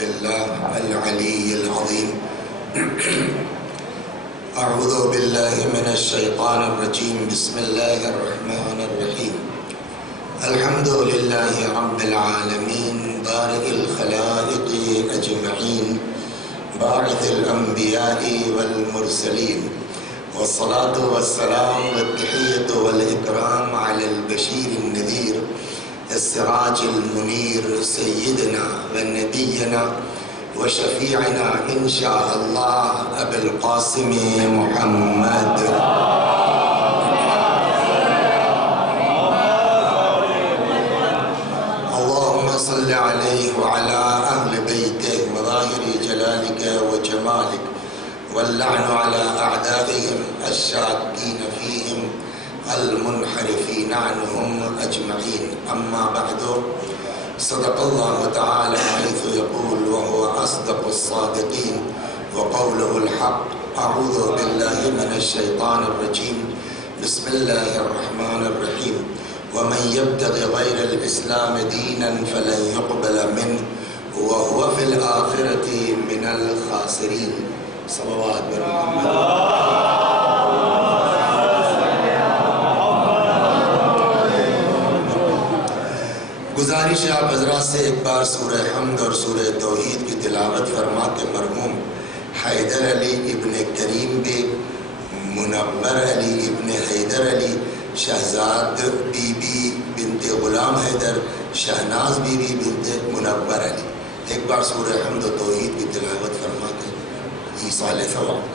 بالله العلي العظيم. أعوذ بالله من الشيطان الرجيم. بسم الله الرحمن الرحيم. الحمد لله رب العالمين بارئ الخلائق أجمعين باعث الأنبياء والمرسلين، والصلاة والسلام والتحية والإكرام على البشير النذير السراج المنير سيدنا ونبينا وشفيعنا إن شاء الله أبي القاسم محمد. اللهم صل عليه وعلى أهل بيته وظاهر جلالك وجمالك، واللعن على أعدائهم الشاكين فيهم المنحرفين عنهم أجمعين. أما بعد، صدق الله تعالى حيث يقول وهو أصدق الصادقين وقوله الحق. أعوذ بالله من الشيطان الرجيم. بسم الله الرحمن الرحيم. ومن يبتغ غير الإسلام دينا فلن يقبل منه وهو في الآخرة من الخاسرين. صلوات برحمة. گزارش ہے آپ حضرات سے ایک بار سورہ حمد اور سورہ توحید کی تلاوت فرما کے مرحوم حیدر علی ابن کریم بے، منور علی ابن حیدر علی، شہزاد بی بی بنت غلام حیدر، شہناز بی بی بنت منور علی، ایک بار سورہ حمد و توحید کی تلاوت فرما کے ایصال ثواب.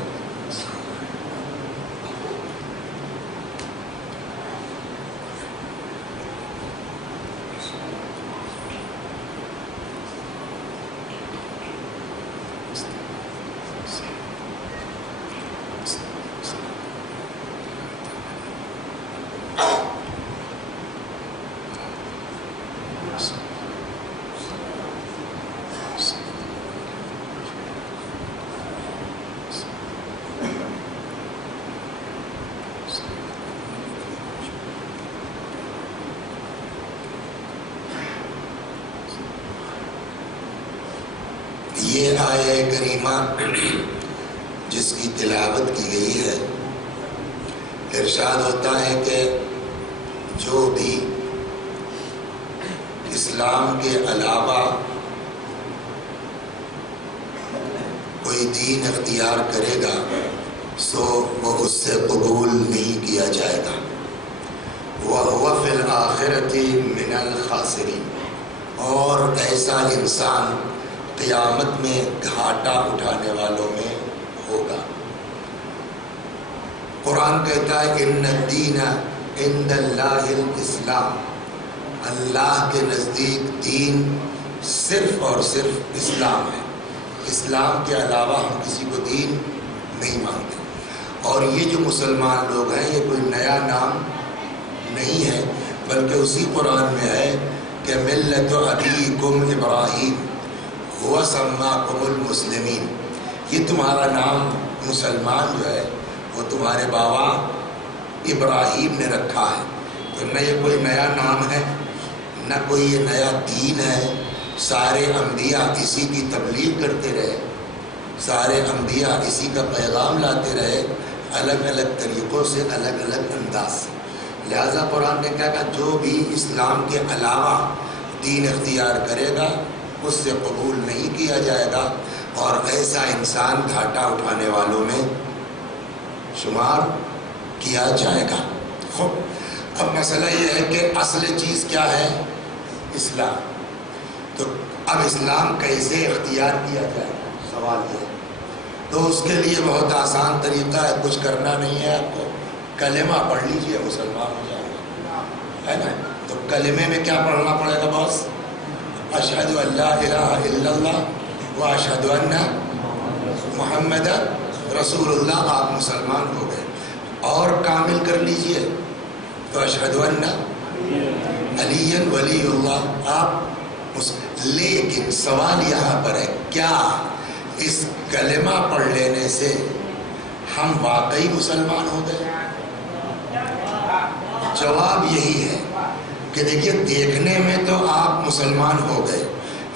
یہ آیہ کریمہ جس کی تلاوت کی گئی ہے، ارشاد ہوتا ہے کہ جو بھی اسلام کے علاوہ کوئی دین اختیار کرے گا سو وہ اس سے قبول نہیں کیا جائے گا. وَهُوَ فِي الْآخِرَةِ مِنَ الْخَاسِرِينَ. اور ایسا انسان قیامت میں گھاٹا اٹھانے والوں میں ہوگا. قرآن کہتا ہے ان الدین عند اللہ الاسلام، اللہ کے نزدیک دین صرف اور صرف اسلام ہے. اسلام کے علاوہ ہم کسی کو دین نہیں مانتے. اور یہ جو مسلمان لوگ ہیں یہ کوئی نیا نام نہیں ہے، بلکہ اسی قرآن میں ہے کہ ملت ابیکم ابراہیم هو سماکم المسلمین. یہ تمہارا نام مسلمان جو ہے وہ تمہارے بابا ابراہیم نے رکھا ہے. تو نہ یہ کوئی نیا نام ہے، نہ کوئی یہ نیا دین ہے. سارے انبیاء اسی کی تبلیغ کرتے رہے، سارے انبیاء اسی کا پیغام لاتے رہے، الگ الگ طریقوں سے، الگ الگ انداز سے. لہذا قرآن نے کہا جو بھی اسلام کے علاوہ دین اختیار کرے گا اس سے قبول نہیں کیا جائے گا، اور ایسا انسان گھاٹا اٹھانے والوں میں شمار کیا جائے گا. خوب، اب مسئلہ یہ ہے کہ اصل چیز کیا ہے؟ اسلام. تو اب اسلام کیسے اختیار کیا جائے؟ سوال یہ ہے. تو اس کے لیے بہت آسان طریقہ ہے، کچھ کرنا نہیں ہے آپ کو، کلمہ پڑھ لیجئے، مسلمان ہو جائے گا، ہے نا؟ تو کلمے میں کیا پڑھنا پڑے گا باس؟ اشہد ان لا الہ الا اللہ و اشہد ان محمد رسول اللہ. آپ مسلمان ہو گئے. اور کامل کر لیجئے تو اشہد ان علی ولی اللہ. آپ لیکن سوال یہاں پر ہے، کیا اس کلمہ پڑھ لینے سے ہم واقعی مسلمان ہو گئے؟ جواب یہی ہے کہ دیکھیے دیکھنے میں تو آپ مسلمان ہو گئے،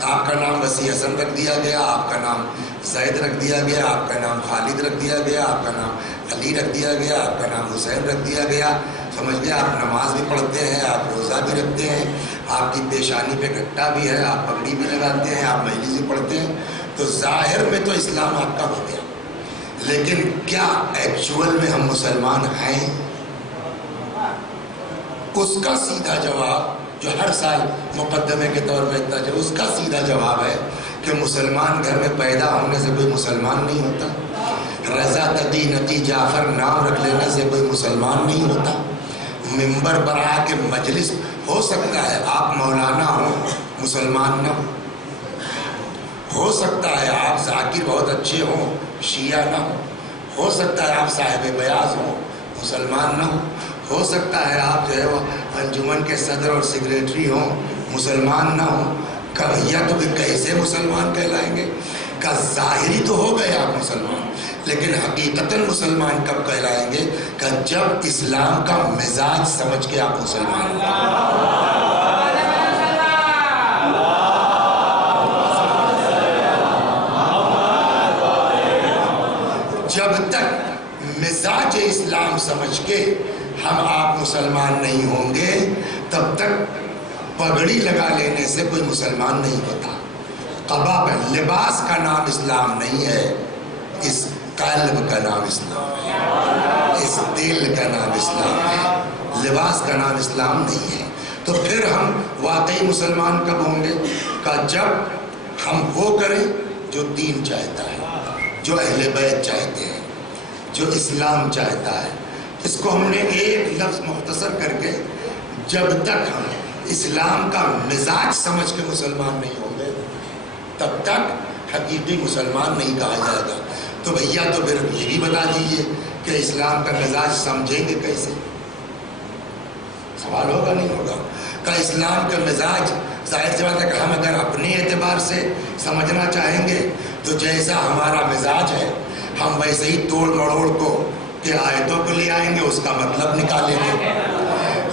آپ کا نام وسیع حسن رکھ دیا گیا، آپ کا نام زید رکھ دیا گیا، آپ کا نام خالد رکھ دیا گیا، آپ کا نام علی رکھ دیا گیا، آپ کا نام حسین رکھ دیا گیا، سمجھ گئے؟ آپ نماز بھی پڑھتے ہیں، آپ روزہ بھی رکھتے ہیں، آپ کی پیشانی پہ گھٹا بھی ہے، آپ پگڑی بھی لگاتے ہیں، آپ مجلس بھی پڑھتے ہیں، تو ظاہر میں تو اسلام آپ کا ہو گیا، لیکن کیا ایکچول میں ہم مسلمان ہیں؟ اس کا سیدھا جواب جو ہر سال مقدمے کے طور پہ اتنا اس کا سیدھا جواب ہے کہ مسلمان گھر میں پیدا ہونے سے کوئی مسلمان نہیں ہوتا، رضا تقی نقی جعفر نام رکھ لینے سے کوئی مسلمان نہیں ہوتا، ممبر پر آ کے مجلس ہو سکتا ہے آپ مولانا ہوں مسلمان نہ ہو سکتا ہے آپ ذاکر بہت اچھے ہوں شیعہ نہ ہو سکتا ہے آپ صاحب بیاض ہوں مسلمان نہ ہو سکتا ہے آپ جو ہے وہ انجمن کے صدر اور سیکریٹری ہوں مسلمان نہ ہوں، کا بھیا تو پھر کیسے مسلمان کہلائیں گے؟ کا ظاہری تو ہو گئے آپ مسلمان، لیکن حقیقتاً مسلمان کب کہلائیں گے؟ کہ جب اسلام کا مزاج سمجھ کے آپ مسلمان ہوں۔ جب تک مزاج اسلام سمجھ کے ہم آپ مسلمان نہیں ہوں گے تب تک پگڑی لگا لینے سے کوئی مسلمان نہیں ہوتا، قبا کا لباس کا نام اسلام نہیں ہے، اس قلب کا نام اسلام ہے، اس دل کا نام اسلام ہے، لباس کا نام اسلام نہیں ہے۔ تو پھر ہم واقعی مسلمان کب ہوں گے؟ کہ جب ہم وہ کریں جو دین چاہتا ہے، جو اہل بیت چاہتے ہیں، جو اسلام چاہتا ہے۔ اس کو ہم نے ایک لفظ مختصر کر کے جب تک ہم اسلام کا مزاج سمجھ کے مسلمان نہیں ہوں گے تب تک حقیقی مسلمان نہیں کہا جائے گا۔ تو بھیا تو پھر یہ بھی بتا دیجئے کہ اسلام کا مزاج سمجھیں گے کیسے؟ سوال ہوگا نہیں ہوگا؟ کہ اسلام کا مزاج ظاہر سی بات ہے کہ ہم اگر اپنے اعتبار سے سمجھنا چاہیں گے تو جیسا ہمارا مزاج ہے ہم ویسے ہی توڑ مڑوڑ کو کہ آیتوں کو لے آئیں گے، اس کا مطلب نکالیں گے،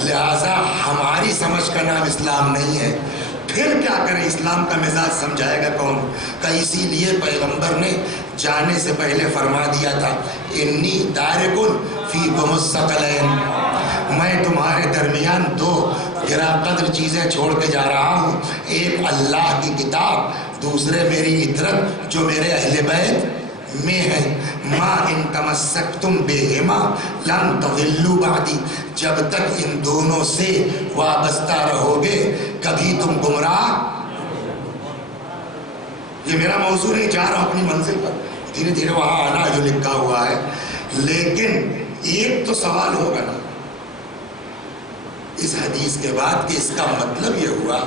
لہٰذا ہماری سمجھ کا نام اسلام نہیں ہے۔ پھر کیا کریں؟ اسلام کا مزاج سمجھائے گا کون؟ کہ اسی لیے پیغمبر نے جانے سے پہلے فرما دیا تھا انی تارکن فیکم الثقلین، میں تمہارے درمیان دو گرا قدر چیزیں چھوڑ کے جا رہا ہوں، ایک اللہ کی کتاب، دوسرے میری عطرت جو میرے اہل بیت میں ہے۔ ما ان تمسکتم بہما لن تضلوا بعدی، جب تک ان دونوں سے وابستہ رہو گے کبھی تم گمراہ۔ یہ میرا موضوع نہیں، جا رہا ہوں اپنی منزل پر، دھیرے دھیرے وہاں آنا جو لکھا ہوا ہے، لیکن ایک تو سوال ہوگا نا اس حدیث کے بعد کہ اس کا مطلب یہ ہوا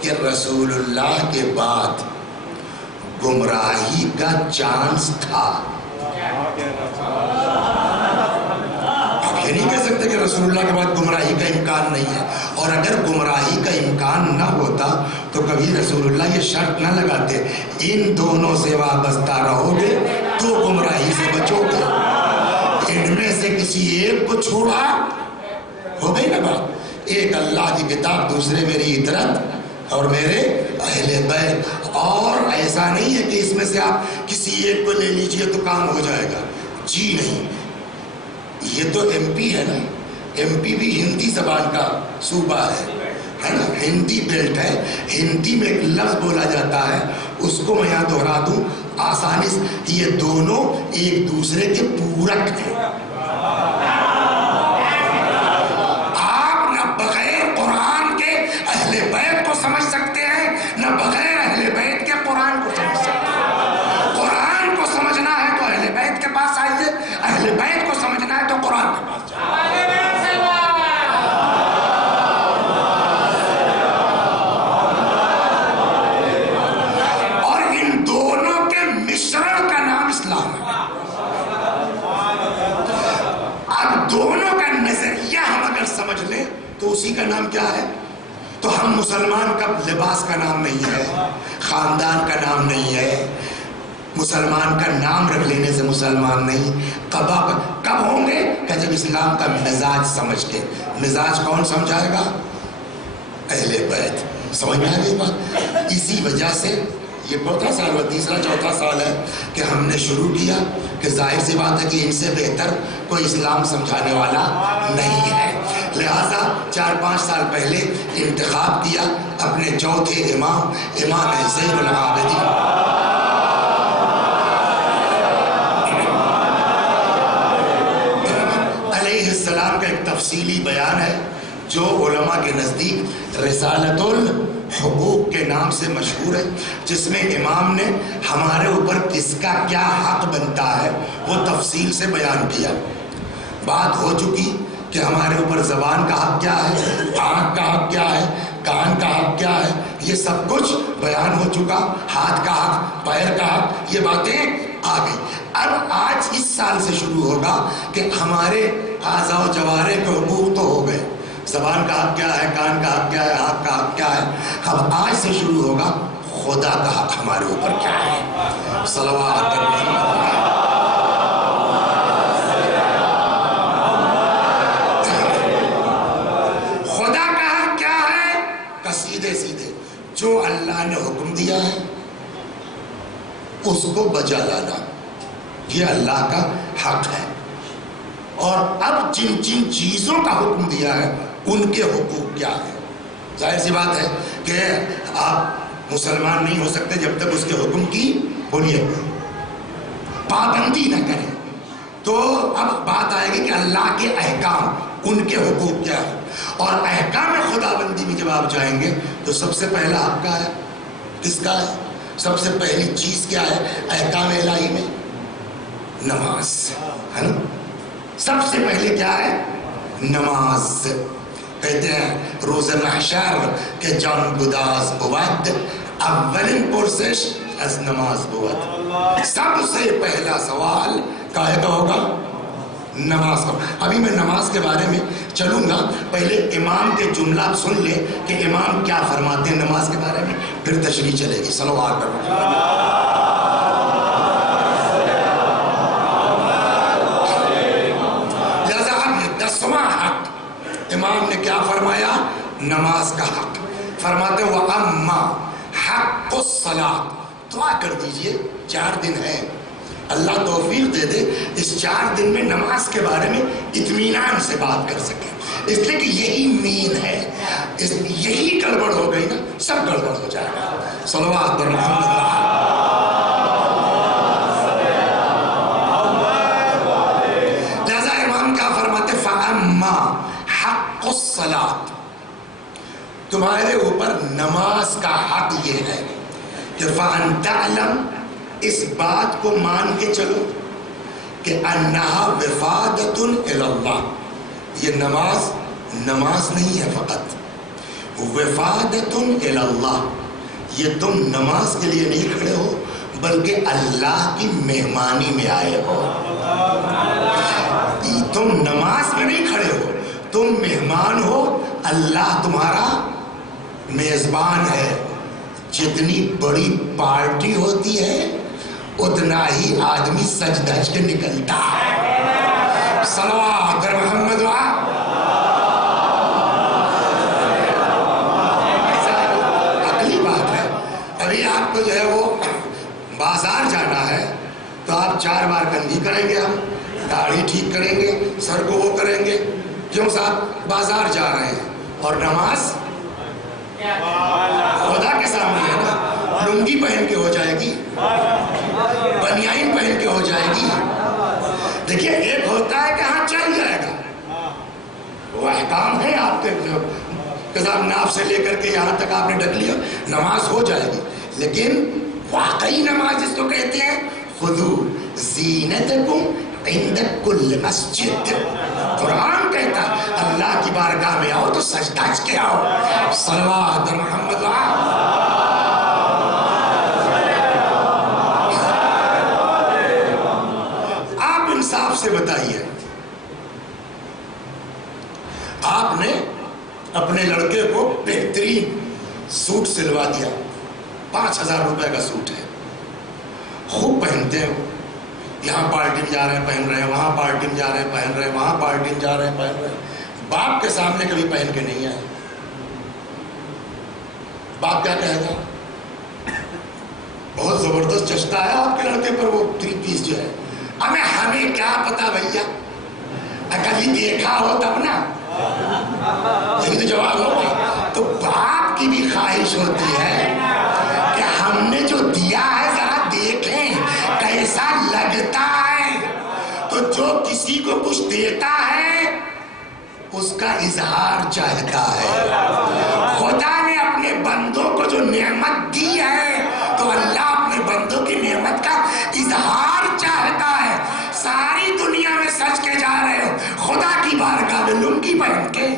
کہ رسول اللہ کے بعد گمراہی کا چانس تھا۔ آپ یہ نہیں کہہ سکتے کہ رسول اللہ کے بعد گمراہی کا امکان نہیں ہے، اور اگر گمراہی کا امکان نہ ہوتا تو کبھی رسول اللہ یہ شرط نہ لگاتے ان دونوں سے وابستہ رہو گے تو گمراہی سے بچو گے، ان میں سے کسی ایک کو چھوڑا، ہو گئی نا بات؟ ایک اللہ کی کتاب، دوسرے میری عطرت اور میرے اہل بیت، اور ایسا نہیں ہے کہ اس میں سے آپ کسی ایک کو لے لیجئے تو کام ہو جائے گا، جی نہیں۔ یہ تو ایم پی ہے نا، ایم پی بھی ہندی زبان کا صوبہ ہے نا، ہندی بیلٹ ہے، ہندی میں ایک لفظ بولا جاتا ہے، اس کو میں یہاں دہرا دوں آسانی سے، یہ دونوں ایک دوسرے کے پورک ہیں۔ آپ نہ بغیر قرآن کے اہل بیت کو سمجھ سکتے ہیں، نہ بغیر اہل بیت کے قرآن کو سمجھ سکتے ہیں۔ قرآن کو سمجھنا ہے تو اہل بیت کے پاس آئیے، اہل بیت کو سمجھنا ہے تو قرآن کے پاس جائیے۔ اور ان دونوں کے مشرن کا نام اسلام ہے۔ اب دونوں کا نظریہ ہم اگر سمجھ لیں تو اسی کا نام کیا ہے؟ تو ہم مسلمان کا لباس کا نام نہیں ہے، خاندان کا نام نہیں ہے، مسلمان کا نام رکھ لینے سے مسلمان نہیں۔ کب ہوں گے؟ کہ جب اسلام کا مزاج سمجھ کے۔ مزاج کون سمجھائے گا؟ اہل بیت۔ سمجھ میں آ گئی بات؟ اسی وجہ سے یہ چوتھا سال و تیسرا چوتھا سال ہے کہ ہم نے شروع کیا کہ ظاہر سی بات ہے کہ ان سے بہتر کوئی اسلام سمجھانے والا نہیں ہے، لہذا 4-5 سال پہلے انتخاب کیا اپنے چوتھے امام زین العابدین علیہ السلام کا ایک تفصیلی بیان ہے جو علماء کے نزدیک رسالۃ الحقوق کے نام سے مشہور ہے، جس میں امام نے ہمارے اوپر کس کا کیا حق بنتا ہے وہ تفصیل سے بیان کیا۔ بات ہو چکی کہ ہمارے اوپر زبان کا حق کیا ہے، آنکھ کا حق کیا ہے، کان کا حق کیا ہے، یہ سب کچھ بیان ہو چکا، ہاتھ کا حق، پیر کا حق، یہ باتیں آ گئی۔ اب آج اس سال سے شروع ہوگا کہ ہمارے اعضاء و جوارح کے حقوق تو ہو گئے، زبان کا حق کیا ہے، کان کا حق کیا ہے، آنکھ کا حق کیا ہے، اب آج سے شروع ہوگا خدا کا حق ہمارے اوپر کیا ہے۔ صلوات خدا کا حق کیا ہے؟ سیدھے سیدھے جو اللہ نے حکم دیا ہے اس کو بجا لانا، یہ اللہ کا حق ہے۔ اور اب جن جن چیزوں کا حکم دیا ہے ان کے حقوق کیا ہے؟ ظاہر سی بات ہے کہ آپ مسلمان نہیں ہو سکتے جب تک اس کے حکم کی بولیے پابندی نہ کریں۔ تو اب بات آئے گی کہ اللہ کے احکام، ان کے حقوق کیا ہے، اور احکام خدا بندی میں جب آپ جائیں گے تو سب سے پہلا حق کا ہے، کس کا ہے؟ سب سے پہلی چیز کیا ہے احکام الہی میں؟ نماز ہے نا، سب سے پہلے کیا ہے؟ نماز۔ کہتے ہیں روز محشر کہ جان گداز بود اولین پرسش از نماز بود، سب سے پہلا سوال کاہے کا ہوگا؟ نماز کا۔ ابھی میں نماز کے بارے میں چلوں گا، پہلے امام کے جملہ سن لیں کہ امام کیا فرماتے ہیں نماز کے بارے میں، پھر تشریح چلے گی۔ صلوات کرو۔ لہذا اب یہ 10واں حق امام نے کیا فرمایا؟ نماز کا حق۔ فرماتے وَأَمَّا حَقُّ الصَّلَاةِ، دعا کر دیجئے 4 دن ہیں، اللہ توفیق دے دے اس 4 دن میں نماز کے بارے میں اطمینان سے بات کر سکیں، اس لیے کہ یہی مین ہے، یہی گڑبڑ ہو گئی نا سب گڑبڑ ہو جائے گا۔ صلوات بر محمد۔ لہذا امام کیا فرماتے؟ فَأَمَّا حَقُّ الصَّلَاةِ، تمہارے اوپر نماز کا حق یہ ہے کہ فَأَن تَعْلَمْ، اس بات کو مان کے چلو کہ انہا وفادۃ الی اللہ، یہ نماز نہیں ہے فقط، وفادۃ الی اللہ، یہ تم نماز کے لیے نہیں کھڑے ہو بلکہ اللہ کی مہمانی میں آئے ہو۔ تم نماز میں نہیں کھڑے ہو، تم مہمان ہو، اللہ تمہارا میزبان ہے۔ جتنی بڑی پارٹی ہوتی ہے اتنا ہی آدمی سج دھج کے نکلتا ہے۔ صلوات بر محمد۔ اگلی بات ہے، ابھی آپ کو جو ہے وہ بازار جانا ہے تو آپ 4 بار کنگھی کریں گے، ہم داڑھی ٹھیک کریں گے، سر کو وہ کریں گے، کیوں صاحب بازار جا رہے ہیں۔ اور نماز خدا کے سامنے ہے نا، لنگی پہن کے ہو جائے گی، بنیائن پہن کے ہو جائے گی۔ دیکھیے ایک ہوتا ہے کہ ہاں چل جائے گا، وہ احکام ہے آپ کے، کتاب ناف سے لے کر کے یہاں تک آپ نے ڈھک لیا، نماز ہو جائے گی۔ لیکن واقعی نماز جس کو کہتے ہیں خذو زینتکم عند کل مسجد، قرآن کہتا ہے اللہ کی بارگاہ میں آؤ تو سجدہ کے آؤ۔ صلوات بر محمد۔ آپ انصاف سے بتائیے، آپ نے اپنے لڑکے کو بہترین سوٹ سلوا دیا، 5000 روپے کا سوٹ ہے، خوب پہنتے ہیں، یہاں پارٹی میں جا رہے ہیں پہن رہے ہیں، وہاں پارٹی میں جا رہے ہیں پہن رہے ہیں، وہاں پارٹی میں جا رہے ہیں پہن رہے ہیں، باپ کے سامنے کبھی پہن کے نہیں آئے، باپ کیا کہے گا؟ بہت زبردست چشتا ہے آپ کے لڑکے پر وہ 3 پیس جو ہے. ہمیں کیا پتا بھیا، کبھی دیکھا ہو تب نا، یہی تو جواب ہوگا. تو باپ کی بھی خواہش ہوتی ہے کہ ہم نے جو دیا ہے ذرا دیکھیں کیسا لگتا ہے. تو جو کسی کو کچھ دیتا ہے اس کا اظہار چاہتا ہے. خدا نے اپنے بندوں کو جو نعمت دی ہے تو اللہ اپنے بندوں کی نعمت کا اظہار چاہتا ہے. ساری دنیا میں سچ کے جا رہے ہو، خدا کی بارگاہ میں لنگی پہن کے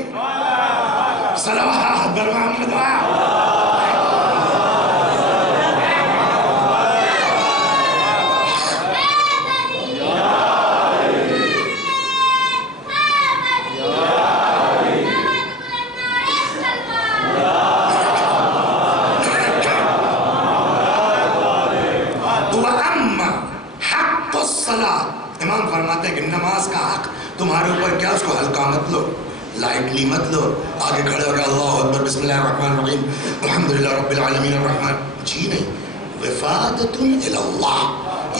صلوات بر محمد. امام فرماتے ہیں کہ نماز کا حق تمہارے اوپر کیا، اس کو ہلکا مت لو، لائٹلی مت لو. آگے کھڑے ہو گیا اللہ اکبر بسم اللہ الرحمن الرحیم الحمدللہ رب العالمین الرحمن. جی نہیں، وفادۃ الی اللہ،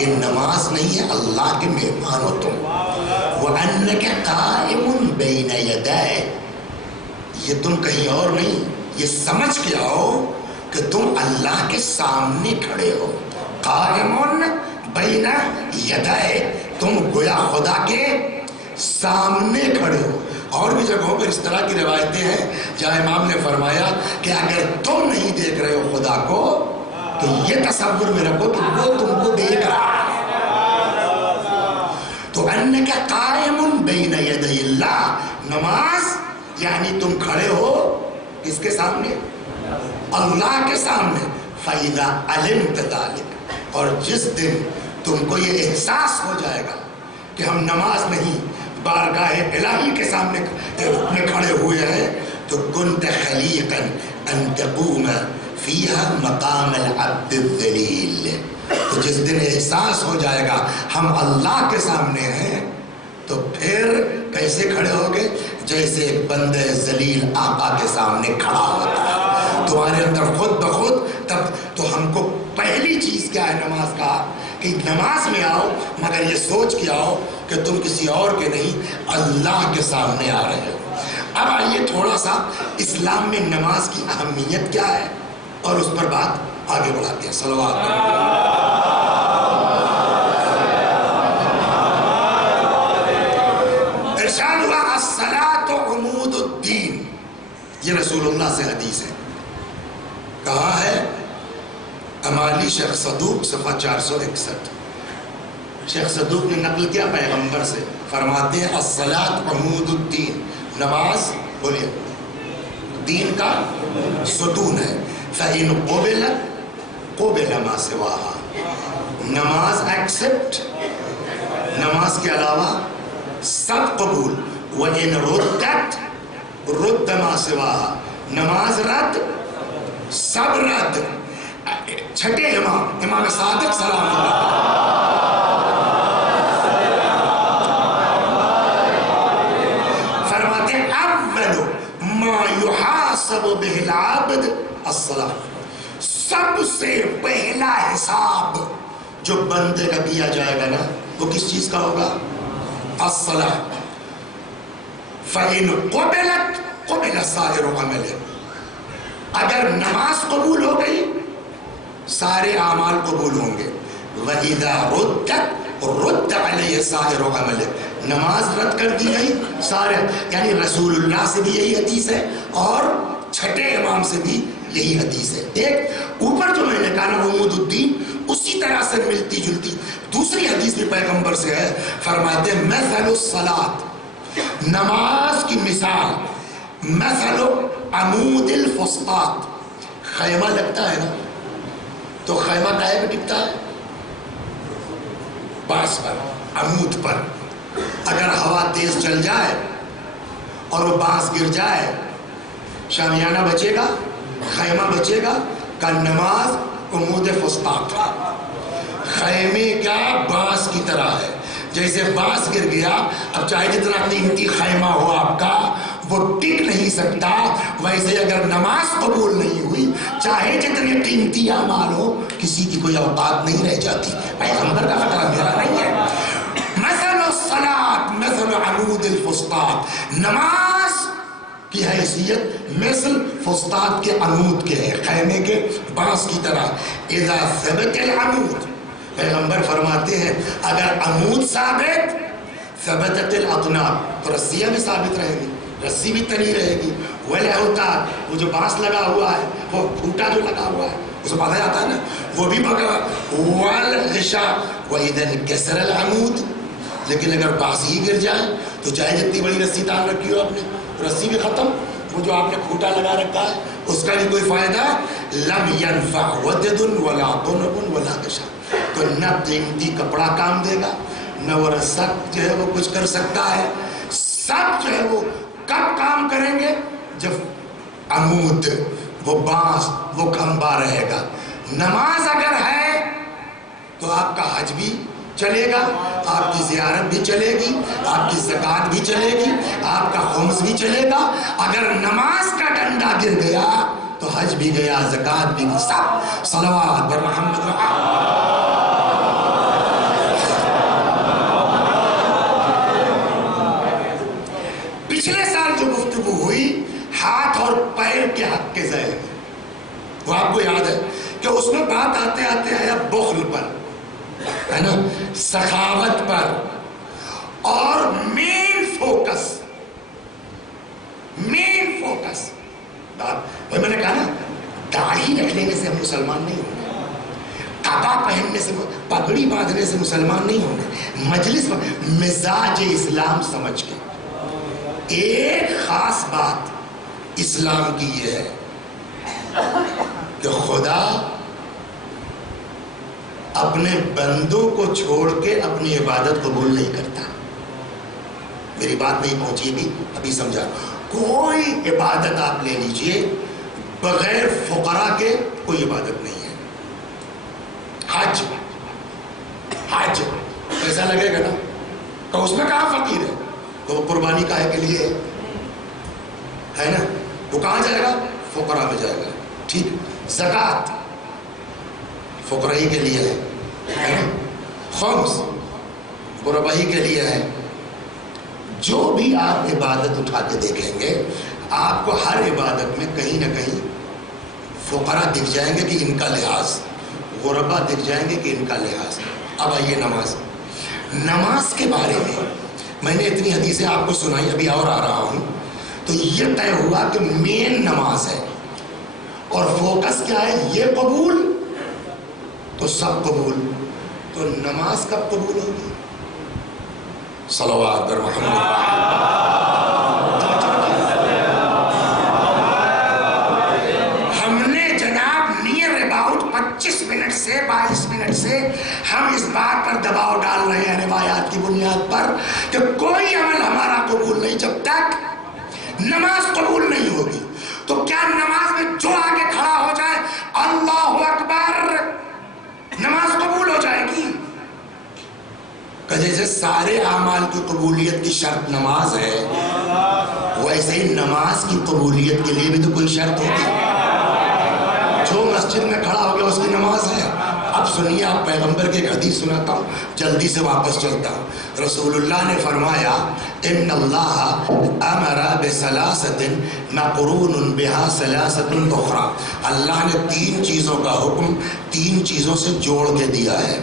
یہ نماز نہیں ہے، اللہ کے مہمان ہو تم. وانک قائم بین یدیہ، یہ تم کہیں اور نہیں، یہ سمجھ کے آؤ کہ تم اللہ کے سامنے کھڑے ہو. قائم بین یدیہ، تم گویا خدا کے سامنے کھڑے ہو. اور بھی جگہوں پر اس طرح کی روایتیں ہیں جہاں امام نے فرمایا کہ اگر تم نہیں دیکھ رہے ہو خدا کو تو یہ تصور میں رکھو کہ وہ تم کو دیکھ رہا ہے. تو انک قائم بین یدی اللہ، نماز یعنی تم کھڑے ہو کس کے سامنے؟ اللہ کے سامنے. فَإِذَا عَلِمْتَ ذَلِكَ، اور جس دن تم کو یہ احساس ہو جائے گا کہ ہم نماز نہیں بارگاہ الہی کے سامنے کھڑے ہوئے ہیں، تو كنت خلیقا ان تقوم فیہا مقام العبد الذلیل. تو جس دن احساس ہو جائے گا ہم اللہ کے سامنے ہیں، تو پھر کیسے کھڑے ہوگے؟ جیسے ایک بندے ذلیل آقا کے سامنے کھڑا ہوتا ہے. تمہارے اندر خود بخود تب تو ہم کو پہلی چیز کیا ہے نماز کا، کہ نماز میں آؤ مگر یہ سوچ کے آؤ کہ تم کسی اور کے نہیں اللہ کے سامنے آ رہے ہو. اب آئیے تھوڑا سا اسلام میں نماز کی اہمیت کیا ہے اور اس پر بات آگے بڑھاتے ہیں. صلوات. ارشاد ہوا الصلاۃ عمود الدین، یہ رسول اللہ سے حدیث ہے. کہاں ہے؟ امالی شیخ صدوق صفحہ 461. شیخ صدوق نے نقل کیا پیغمبر سے، فرماتے ہیں الصلاۃ عمود الدین، نماز بولیے دین کا ستون ہے. فإن قبلت قبل ما سواها، نماز ایکسپٹ، نماز کے علاوہ سب قبول. وإن ردت رد ما سواها، نماز رد سب رد. چھٹے امام صادق سلام اللہ فرماتے ہیں اول ما یحاسب به العبد الصلاۃ، سب سے پہلا حساب جو بندے کا کیا جائے گا نا وہ کس چیز کا ہوگا؟ الصلاۃ. فإن قبلت قبل سائر عمله، اگر نماز قبول ہو گئی سارے اعمال قبول ہوں گے. وَإِذَا رُدَّتْ رُدَّ عَلَيْهِ سَائِرُ عَمَلِهِ، نماز رد کر دی گئی سارے، یعنی رسول اللہ سے بھی یہی حدیث ہے اور چھٹے امام سے بھی یہی حدیث ہے. ایک اوپر جو میں نے کہا نا عمود الدین، اسی طرح سے ملتی جلتی دوسری حدیث بھی پیغمبر سے ہے. فرماتے ہیں مثل الصلاۃ، نماز کی مثال، مثل عمود الفسطاط، خیمہ لگتا ہے نا تو خیمہ کہے پہ ٹکتا ہے؟ بانس پر، عمود پر. اگر ہوا تیز چل جائے اور وہ بانس گر جائے، شامیانہ بچے گا؟ خیمہ بچے گا؟ کا نماز عمود فسطاط، خیمے کا بانس کی طرح ہے. جیسے بانس گر گیا، اب چاہے جتنا قیمتی خیمہ ہو آپ کا وہ ٹک نہیں سکتا، ویسے اگر نماز قبول نہیں ہوئی چاہے جتنے قیمتی اعمال ہو کسی کی کوئی اوقات نہیں رہ جاتی۔ پیغمبر کا خطرہ میرا نہیں ہے۔ مثل الصلاۃ مثل عمود الفسطاط، نماز کی حیثیت مثل فسطاط کے عمود کے ہے، خیمے کے بانس کی طرح۔ اذا ثبت العمود، پیغمبر فرماتے ہیں اگر عمود ثابت ثبتت الاطناب، تو رسیاں بھی ثابت رہیں گی، رسی بھی تنی رہے گی۔ والاوتاد، وہ جو بانس لگا ہوا ہے، وہ پھوٹا جو لگا ہوا ہے اسے باندھا جاتا ہے نا، وہ بھی بگا۔ والغشاء واذا انکسر العمود، لیکن اگر بانس ہی گر جائے تو چاہے جتنی بڑی رسی تان رکھی ہو آپ نے، رسی بھی ختم، وہ جو آپ نے کھوٹا لگا رکھا ہے اس کا بھی کوئی فائدہ۔ لم ينفع ودد ولا طنب ولا غشاء، تو نہ قیمتی کپڑا کام دے گا، نہ وہ رسا جو ہے وہ کچھ کر سکتا ہے۔ سب جو ہے وہ کب کام کریں گے؟ جب عمود، وہ بانس، وہ کھمبا رہے گا۔ نماز اگر ہے تو آپ کا حج بھی چلے گا، آپ کی زیارت بھی چلے گی، آپ کی زکوٰۃ بھی چلے گی، آپ کا خمس بھی چلے گا۔ اگر نماز کا ڈنڈا گر گیا تو حج بھی گیا، زکوٰۃ بھی، سب۔ صلوات بر محمد۔ پچھلے سال جو گفتگو ہوئی ہاتھ اور پیر کے حق کے ذیل، وہ آپ کو یاد ہے کہ اس میں بات آتے آتے آیا بخل پر، ہے نا، سخاوت پر، اور مین فوکس میں نے کہا نا، داڑھی رکھ لینے سے ہم مسلمان نہیں ہوں گے، قبا پہننے سے، پگڑی باندھنے سے مسلمان نہیں ہوں گے۔ مجلس میں مزاج اسلام سمجھ کے ایک خاص بات اسلام کی یہ ہے کہ خدا اپنے بندوں کو چھوڑ کے اپنی عبادت قبول نہیں کرتا۔ میری بات نہیں پہنچی بھی، ابھی سمجھا۔ کوئی عبادت آپ لے لیجئے بغیر فقراء کے کوئی عبادت نہیں ہے۔ حج ایسا لگے گا نا تو اس میں کہاں فقیر ہے؟ تو وہ قربانی کاہے کے لیے ہے نا، وہ کہاں جائے گا؟ فقراء میں جائے گا۔ ٹھیک، زکوٰۃ فقرائی کے لیے ہے، خمس غربائی کے لیے ہے۔ جو بھی آپ عبادت اٹھا کے دیکھیں گے آپ کو ہر عبادت میں کہیں نہ کہیں فقراء دکھ جائیں گے کہ ان کا لحاظ، غربا دکھ جائیں گے کہ ان کا لحاظ۔ اب آئیے نماز کے بارے میں نے اتنی حدیثیں آپ کو سنائی، ابھی اور آ رہا ہوں، تو یہ طے ہوا کہ مین نماز ہے، اور فوکس کیا ہے؟ یہ قبول تو سب قبول۔ تو نماز کب قبول ہوگی؟ صلوات بر محمد۔ ہم نے جناب نیئر اباؤٹ 25 منٹ سے 22 منٹ سے ہم اس بات پر دباؤ ڈال رہے ہیں روایات کی بنیاد پر کہ کوئی عمل ہمارا قبول نہیں جب تک نماز قبول نہیں ہوگی۔ تو کیا نماز میں جو آگے کھڑا ہو جائے اللہ اکبر نماز قبول ہو جائے گی؟ کہ جیسے سارے اعمال کی قبولیت کی شرط نماز ہے، ویسے ہی نماز کی قبولیت کے لیے بھی تو کوئی شرط ہوتی ہے۔ جو مسجد میں کھڑا ہو گیا اس کی نماز ہے۔ اب سنیے، آپ پیغمبر کے ایک حدیث سناتا ہوں، جلدی سے واپس چلتا ہوں۔ رسول اللہ نے فرمایا ان اللہ امر بثلاثۃ مقرون بها ثلاثۃ اخرى، اللہ نے 3 چیزوں کا حکم 3 چیزوں سے جوڑ کے دیا ہے،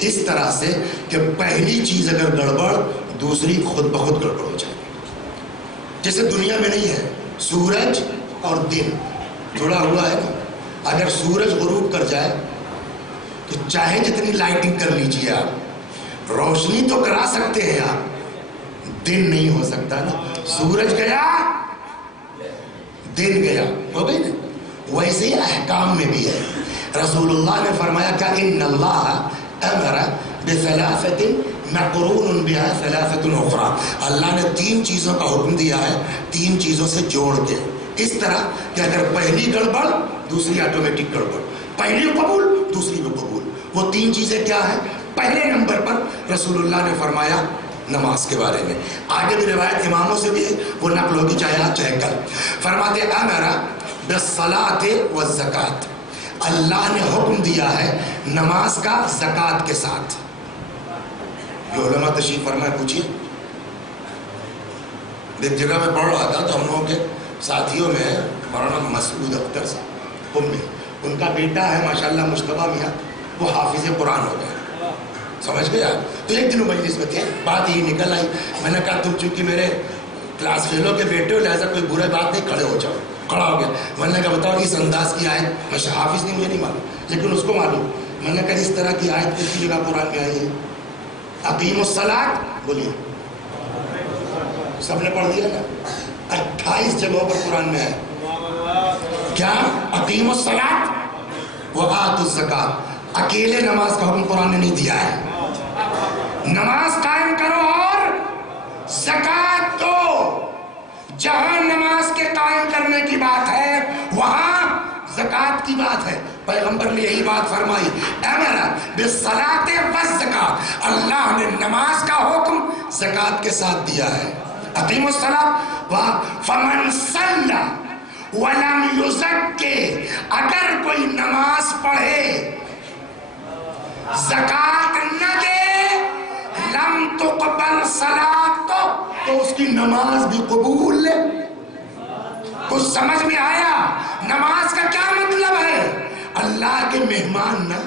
اس طرح سے کہ پہلی چیز اگر گڑبڑ دوسری خود بخود گڑبڑ ہو جائے۔ جیسے دنیا میں نہیں ہے سورج اور دن جڑا ہوا ہے نا، اگر سورج غروب کر جائے تو چاہے جتنی لائٹنگ کر لیجیے آپ، روشنی تو کرا سکتے ہیں آپ، دن نہیں ہو سکتا نا۔ سورج گیا دن گیا، ہو گئی نا۔ ویسے ہی احکام میں بھی ہے، رسول اللہ نے فرمایا کہ ان اللہ امر بثلاثۃ مقرون بها ثلاثۃ اخرى، اللہ نے 3 چیزوں کا حکم دیا ہے 3 چیزوں سے جوڑ کے، اس طرح کہ اگر پہلی گڑبڑ دوسری آٹومیٹک گڑبڑ، پہلی قبول دوسری بھی قبول۔ وہ 3 چیزیں کیا ہیں؟ پہلے نمبر پر رسول اللہ نے فرمایا نماز کے بارے میں. آگے بھی روایت اماموں سے بھی وہ نقل ہوگی چاہے آج چاہے کل. فرماتے امر بالصلاۃ والزکوٰۃ، اللہ نے حکم دیا ہے نماز کا زکوٰۃ کے ساتھ. یہ علماء تشریف فرمائے پوچھیے. ایک جگہ میں پڑھ رہا تھا تو ہم لوگوں کے ساتھیوں میں مولانا مسعود اختر صاحب ان کا بیٹا ہے ماشاءاللہ مجتبیٰ میاں، وہ حافظ قرآن ہو گئے. سمجھ گیا؟ تو ایک دن مجلس میں تھے، بات یہی نکل آئی. میں نے کہا تم چونکہ میرے کلاس فیلو کے بیٹے ہو لہٰذا کوئی برا بات نہیں، کھڑے ہو جاؤ. کھڑا ہو گیا. میں نے کہا بتاؤ اس انداز کی آیت، میں حافظ نہیں، مجھے نہیں معلوم لیکن اس کو معلوم. میں نے کہا اس طرح کی آیت کسی جگہ قرآن میں آئی ہے؟ اقیم الصلاۃ، بولیے سب نے پڑھ دیا نا. 28 جگہوں پر قرآن میں ہے. کیا؟ اقیم الصلاۃ وآتوا الزکوٰۃ. اکیلے نماز کا حکم قرآن نے نہیں دیا ہے. نماز قائم کرو اور زکوٰۃ دو. جہاں نماز کے قائم کرنے کی بات ہے وہاں زکوٰۃ کی بات ہے. پیغمبر نے یہی بات فرمائی، امر بالصلاۃ والزکوٰۃ. اللہ نے نماز کا حکم زکوٰۃ کے ساتھ دیا ہے. اقیم الصلاۃ فمن صلی ولم یزکی، اگر کوئی نماز پڑھے زکوٰۃ نہ دے، لم تقبل صلاۃ، تو اس کی نماز بھی قبول. کچھ سمجھ میں آیا؟ نماز کا کیا مطلب ہے؟ اللہ کے مہمان نا،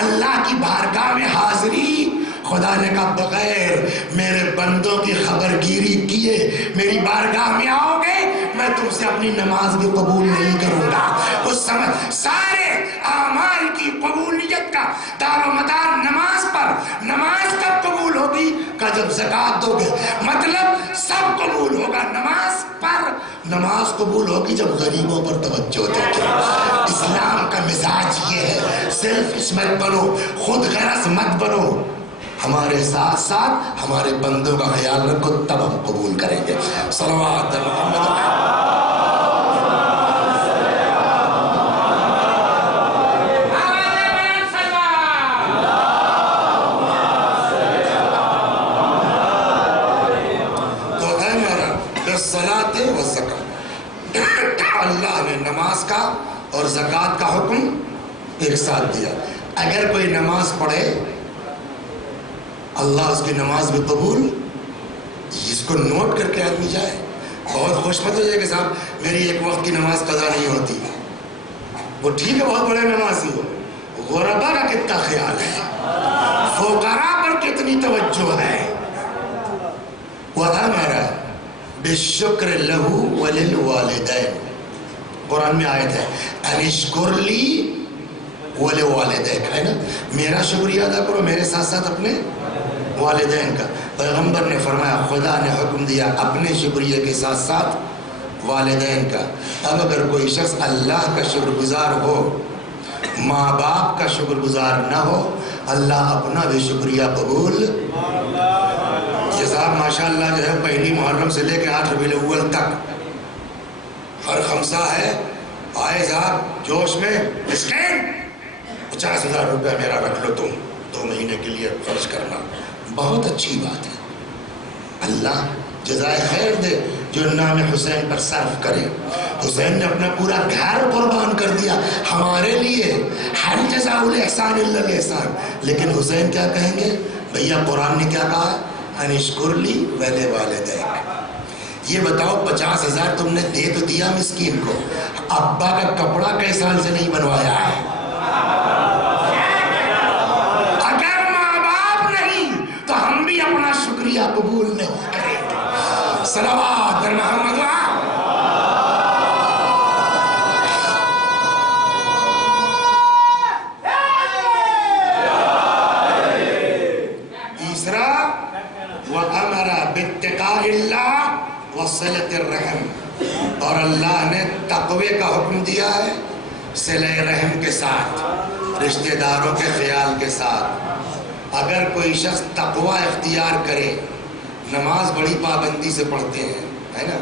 اللہ کی بارگاہ میں حاضری. خدا نے کہا بغیر میرے بندوں کی خبر گیری کیے میری بارگاہ میں آؤ گے، میں تم سے اپنی نماز بھی قبول نہیں کروں گا. اس سمجھ سارے اعمال کی قبولیت کا دار و مدار نماز پر. نماز کب قبول ہوگی؟ کہ جب زکوٰۃ دو گے. مطلب سب قبول ہوگا نماز پر. نماز قبول ہوگی جب غریبوں پر توجہ دو گے. اسلام کا مزاج یہ ہے، صرف مت بنو، خود غرض مت بنو. ہمارے ساتھ ساتھ ہمارے بندوں کا خیال رکھو، تب ہم قبول کریں گے. صلوات محمد. تو اے میرا بالصلاۃ والزکوٰۃ، اللہ نے نماز کا اور زکوٰۃ کا حکم ایک ساتھ دیا. اگر کوئی نماز پڑھے اللہ اس کی نماز بھی قبول. اس کو نوٹ کر کے آدمی جائے. بہت خوش مت ہو جائے کہ صاحب میری ایک وقت کی نماز قضا نہیں ہوتی. وہ ٹھیک ہے بہت بڑے نمازی ہو، غربا کا کتنا خیال ہے، فقراء پر کتنی توجہ ہے. وَأَمَرَ بِالشُّكْرِ لَهُ وَلِلْوَالِدَيْنِ. قرآن میں آیت ہے أَنِ اشْكُرْ لِي وَلِوَالِدَيْكَ، ہے نا، میرا شکریہ ادا کرو میرے ساتھ ساتھ اپنے والدین کا. پیغمبر نے فرمایا خدا نے حکم دیا اپنے شکریہ کے ساتھ ساتھ والدین کا. اب اگر کوئی شخص اللہ کا شکر گزار ہو، ماں باپ کا شکر گزار نہ ہو، اللہ اپنا بھی شکریہ قبول. یہ صاحب ماشاءاللہ جو ہے پہلی محرم سے لے کے 8 ربیع الاول تک ہر خمسہ ہے، آئے صاحب جوش میں اسٹینڈ 50,000 روپیہ میرا رکھ لو، تم 2 مہینے کے لیے خرچ کرنا. بہت اچھی بات ہے. اللہ جزائے خیر دے جو نام حسین پر صرف کرے. حسین نے اپنا پورا گھر قربان کر دیا ہمارے لیے. ہر جزاء الاحسان الا الاحسان. لیکن حسین کیا کہیں گے؟ بھیا قرآن نے کیا کہا؟ ان اشکر لی ولوالدیک. یہ بتاؤ 50,000 تم نے دے تو دیا مسکین کو، ابا کا کپڑا کئی سال سے نہیں بنوایا ہے. اگر ماں باپ نہیں تو ہم بھی اپنا شکریہ قبول نہیں کریں گے. صلوات محمد. تیسرا وَأَمَرَ بِاتِّقَاءِ اللَّهِ وَصِلَةِ الرَّحِمِ، اور اللہ نے تقوی کا حکم دیا ہے صلہ رحم کے ساتھ، رشتہ داروں کے خیال کے ساتھ. اگر کوئی شخص تقوی اختیار کرے، نماز بڑی پابندی سے پڑھتے ہیں، ہے نا،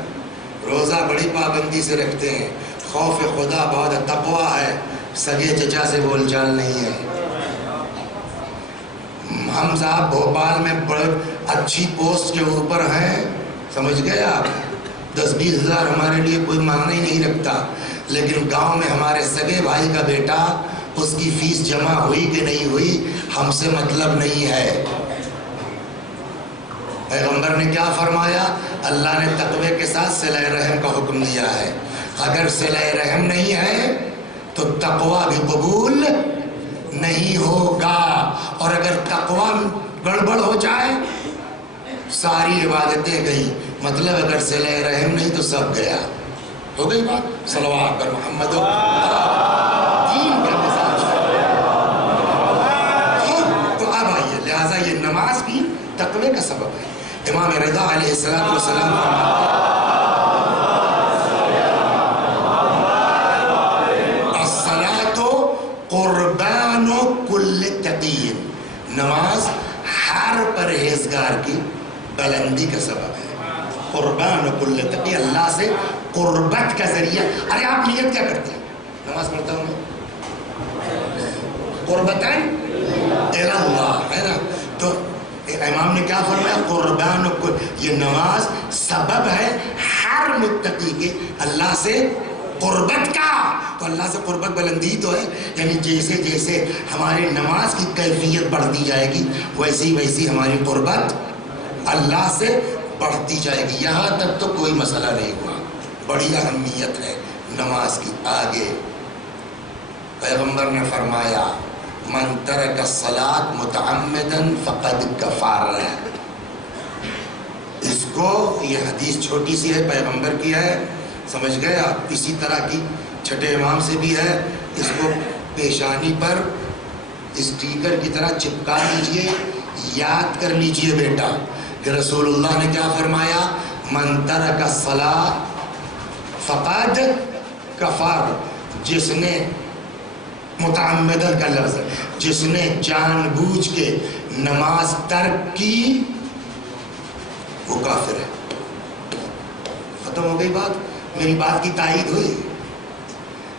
روزہ بڑی پابندی سے رکھتے ہیں، خوف خدا بہت تقوی ہے، سگے چچا سے بول چال نہیں ہے، ہم صاحب بھوپال میں بڑے اچھی پوسٹ کے اوپر ہیں، سمجھ گئے آپ، 10-20 ہزار ہمارے لیے کوئی معنی ہی نہیں رکھتا، لیکن گاؤں میں ہمارے سگے بھائی کا بیٹا، اس کی فیس جمع ہوئی کہ نہیں ہوئی ہم سے مطلب نہیں ہے۔ پیغمبر نے کیا فرمایا؟ اللہ نے تقوی کے ساتھ صلہ رحم کا حکم دیا ہے۔ اگر صلہ رحم نہیں ہے تو تقوی بھی قبول نہیں ہوگا، اور اگر تقوی گڑبڑ ہو جائے ساری عبادتیں گئی۔ مطلب اگر صلہ رحم نہیں تو سب گیا، ہو گئی بات۔ صلوات پر محمد دین کا مزاج تو اب آئیے، لہٰذا یہ نماز بھی تقوی کا سبب ہے۔ امام رضا علیہ السلام الصلاۃ قربان کل تقی، نماز ہر پرہیزگار کی بلندی کا سبب ہے۔ قربان کل تقی، اللہ سے قربت کا ذریعہ۔ ارے آپ نیت کیا کرتے ہیں؟ نماز پڑھتا ہوں میں قربتاً الی اللہ، ہے نا؟ تو امام نے کیا فرمایا؟ قربان کل، یہ نماز سبب ہے ہر متقی کے اللہ سے قربت کا۔ تو اللہ سے قربت بلندی تو ہے، یعنی جیسے جیسے ہماری نماز کی کیفیت بڑھتی جائے گی ویسی ویسی ہماری قربت اللہ سے بڑھتی جائے گی۔ یہاں تک تو کوئی مسئلہ نہیں ہوا، بڑی اہمیت ہے نماز کی۔ آگے پیغمبر نے فرمایا من ترک الصلاۃ متعمدا فقد کفر۔ اس کو، یہ حدیث چھوٹی سی ہے، پیغمبر کی ہے، سمجھ گئے آپ؟ اسی طرح کی چھٹے امام سے بھی ہے۔ اس کو پیشانی پر اسٹیکر کی طرح چپکا لیجئے، یاد کر لیجئے بیٹا کہ رسول اللہ نے کیا فرمایا؟ من ترک الصلاۃ فقد کفر، جس نے، متعمدن کا لفظ ہے، جس نے جان بوجھ کے نماز ترک کی وہ کافر ہے۔ ختم ہو گئی بات؟ میری بات کی تائید ہوئی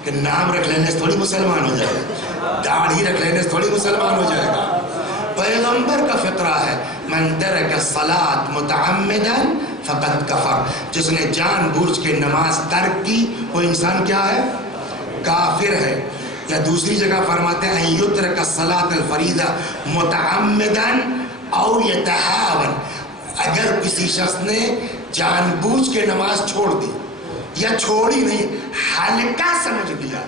کہ نام رکھ لینے سے تھوڑی مسلمان ہو جائے گا، داڑھی رکھ لینے سے تھوڑی مسلمان ہو جائے گا۔ پیغمبر کا فقرہ ہے من ترک الصلاۃ متعمدا فقد کفر، جس نے جان بوجھ کے نماز ترک کی وہ انسان کیا ہے؟ کافر ہے۔ یا دوسری جگہ فرماتے ہیں ان یترک الصلاۃ الفریضہ متعمدا او یتہاون، اگر کسی شخص نے جان بوجھ کے نماز چھوڑ دی یا چھوڑی نہیں، ہلکا سمجھ لیا،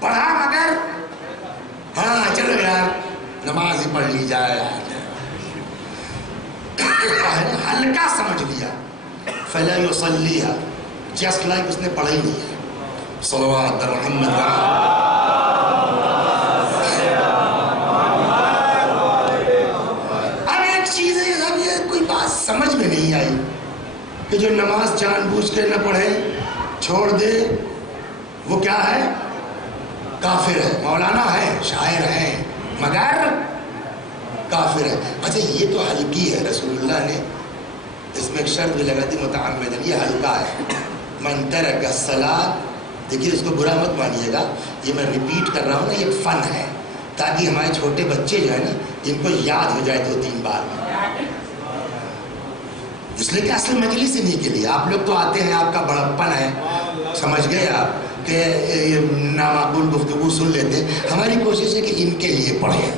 پڑھا مگر ہاں چلو یار نماز ہی پڑھ لی جائے، ہلکا سمجھ لیا، فلا یصلیھا، جسٹ لائک اس نے پڑھی نہیں ہے۔ صلوات محمد۔ اب ایک چیز ہے، اب یہ کوئی بات سمجھ میں نہیں آئی کہ جو نماز جان بوجھ کے نہ پڑھے چھوڑ دے وہ کیا ہے؟ کافر ہے۔ مولانا ہے، شاعر ہے، مگر کافر ہے۔ اچھا یہ تو ہلکی ہے، رسول اللہ نے اس میں ایک شرط بھی لگا دی متعمدن، یہ ہلکا ہے۔ من ترک الصلاۃ، دیکھیے اس کو برا مت مانیے گا، یہ میں ریپیٹ کر رہا ہوں نا، یہ ایک فن ہے تاکہ ہمارے چھوٹے بچے جو ہے نا ان کو یاد ہو جائے 2-3 بار میں، اس لیے کہ اصل مجلس انہیں کے لیے۔ آپ لوگ تو آتے ہیں، آپ کا بڑپن ہے، سمجھ گئے آپ کہ یہ نامعقول گفتگو سن لیتے ہیں، ہماری کوشش ہے کہ ان کے لیے پڑھیں۔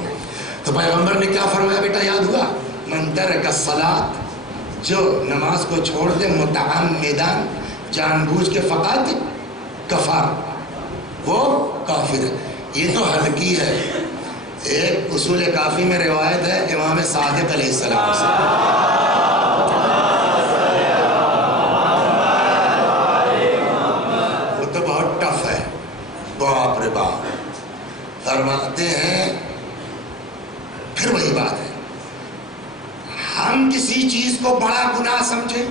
تو پیغمبر نے کیا فرمایا بیٹا، یاد ہوا؟ من ترک الصلاۃ، جو نماز کو چھوڑ دے متعمدن، جان بوجھ کے، فقط کفر، وہ کافر ہے۔ یہ تو ہلکی ہے۔ ایک اصول کافی میں روایت ہے امام صادق علیہ السلام سے، وہ تو بہت ٹف ہے، باپ رے باپ۔ فرماتے ہیں، پھر وہی بات ہے، ہم کسی چیز کو بڑا گناہ سمجھیں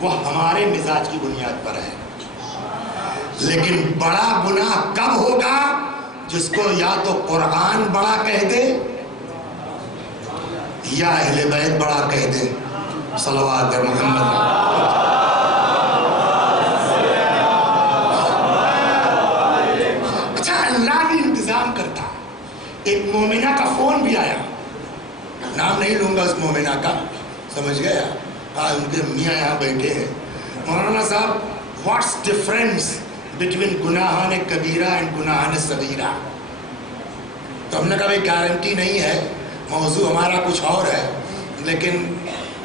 وہ ہمارے مزاج کی بنیاد پر ہے، لیکن بڑا گناہ کب ہوگا؟ جس کو یا تو قرآن بڑا کہہ دے یا اہل بیت بڑا کہہ دے۔ صلوات محمد۔ اچھا اللہ بھی انتظام کرتا، ایک مومنہ کا فون بھی آیا، نام نہیں لوں گا اس مومنہ کا، سمجھ گیا؟ ہاں ان کے میاں یہاں بیٹھے ہیں۔ مولانا صاحب، واٹس ڈفرنس بٹوین گناہان کبیرہ اینڈ گناہان صغیرہ؟ تو ہم نے کہا بھائی گارنٹی نہیں ہے، موضوع ہمارا کچھ اور ہے، لیکن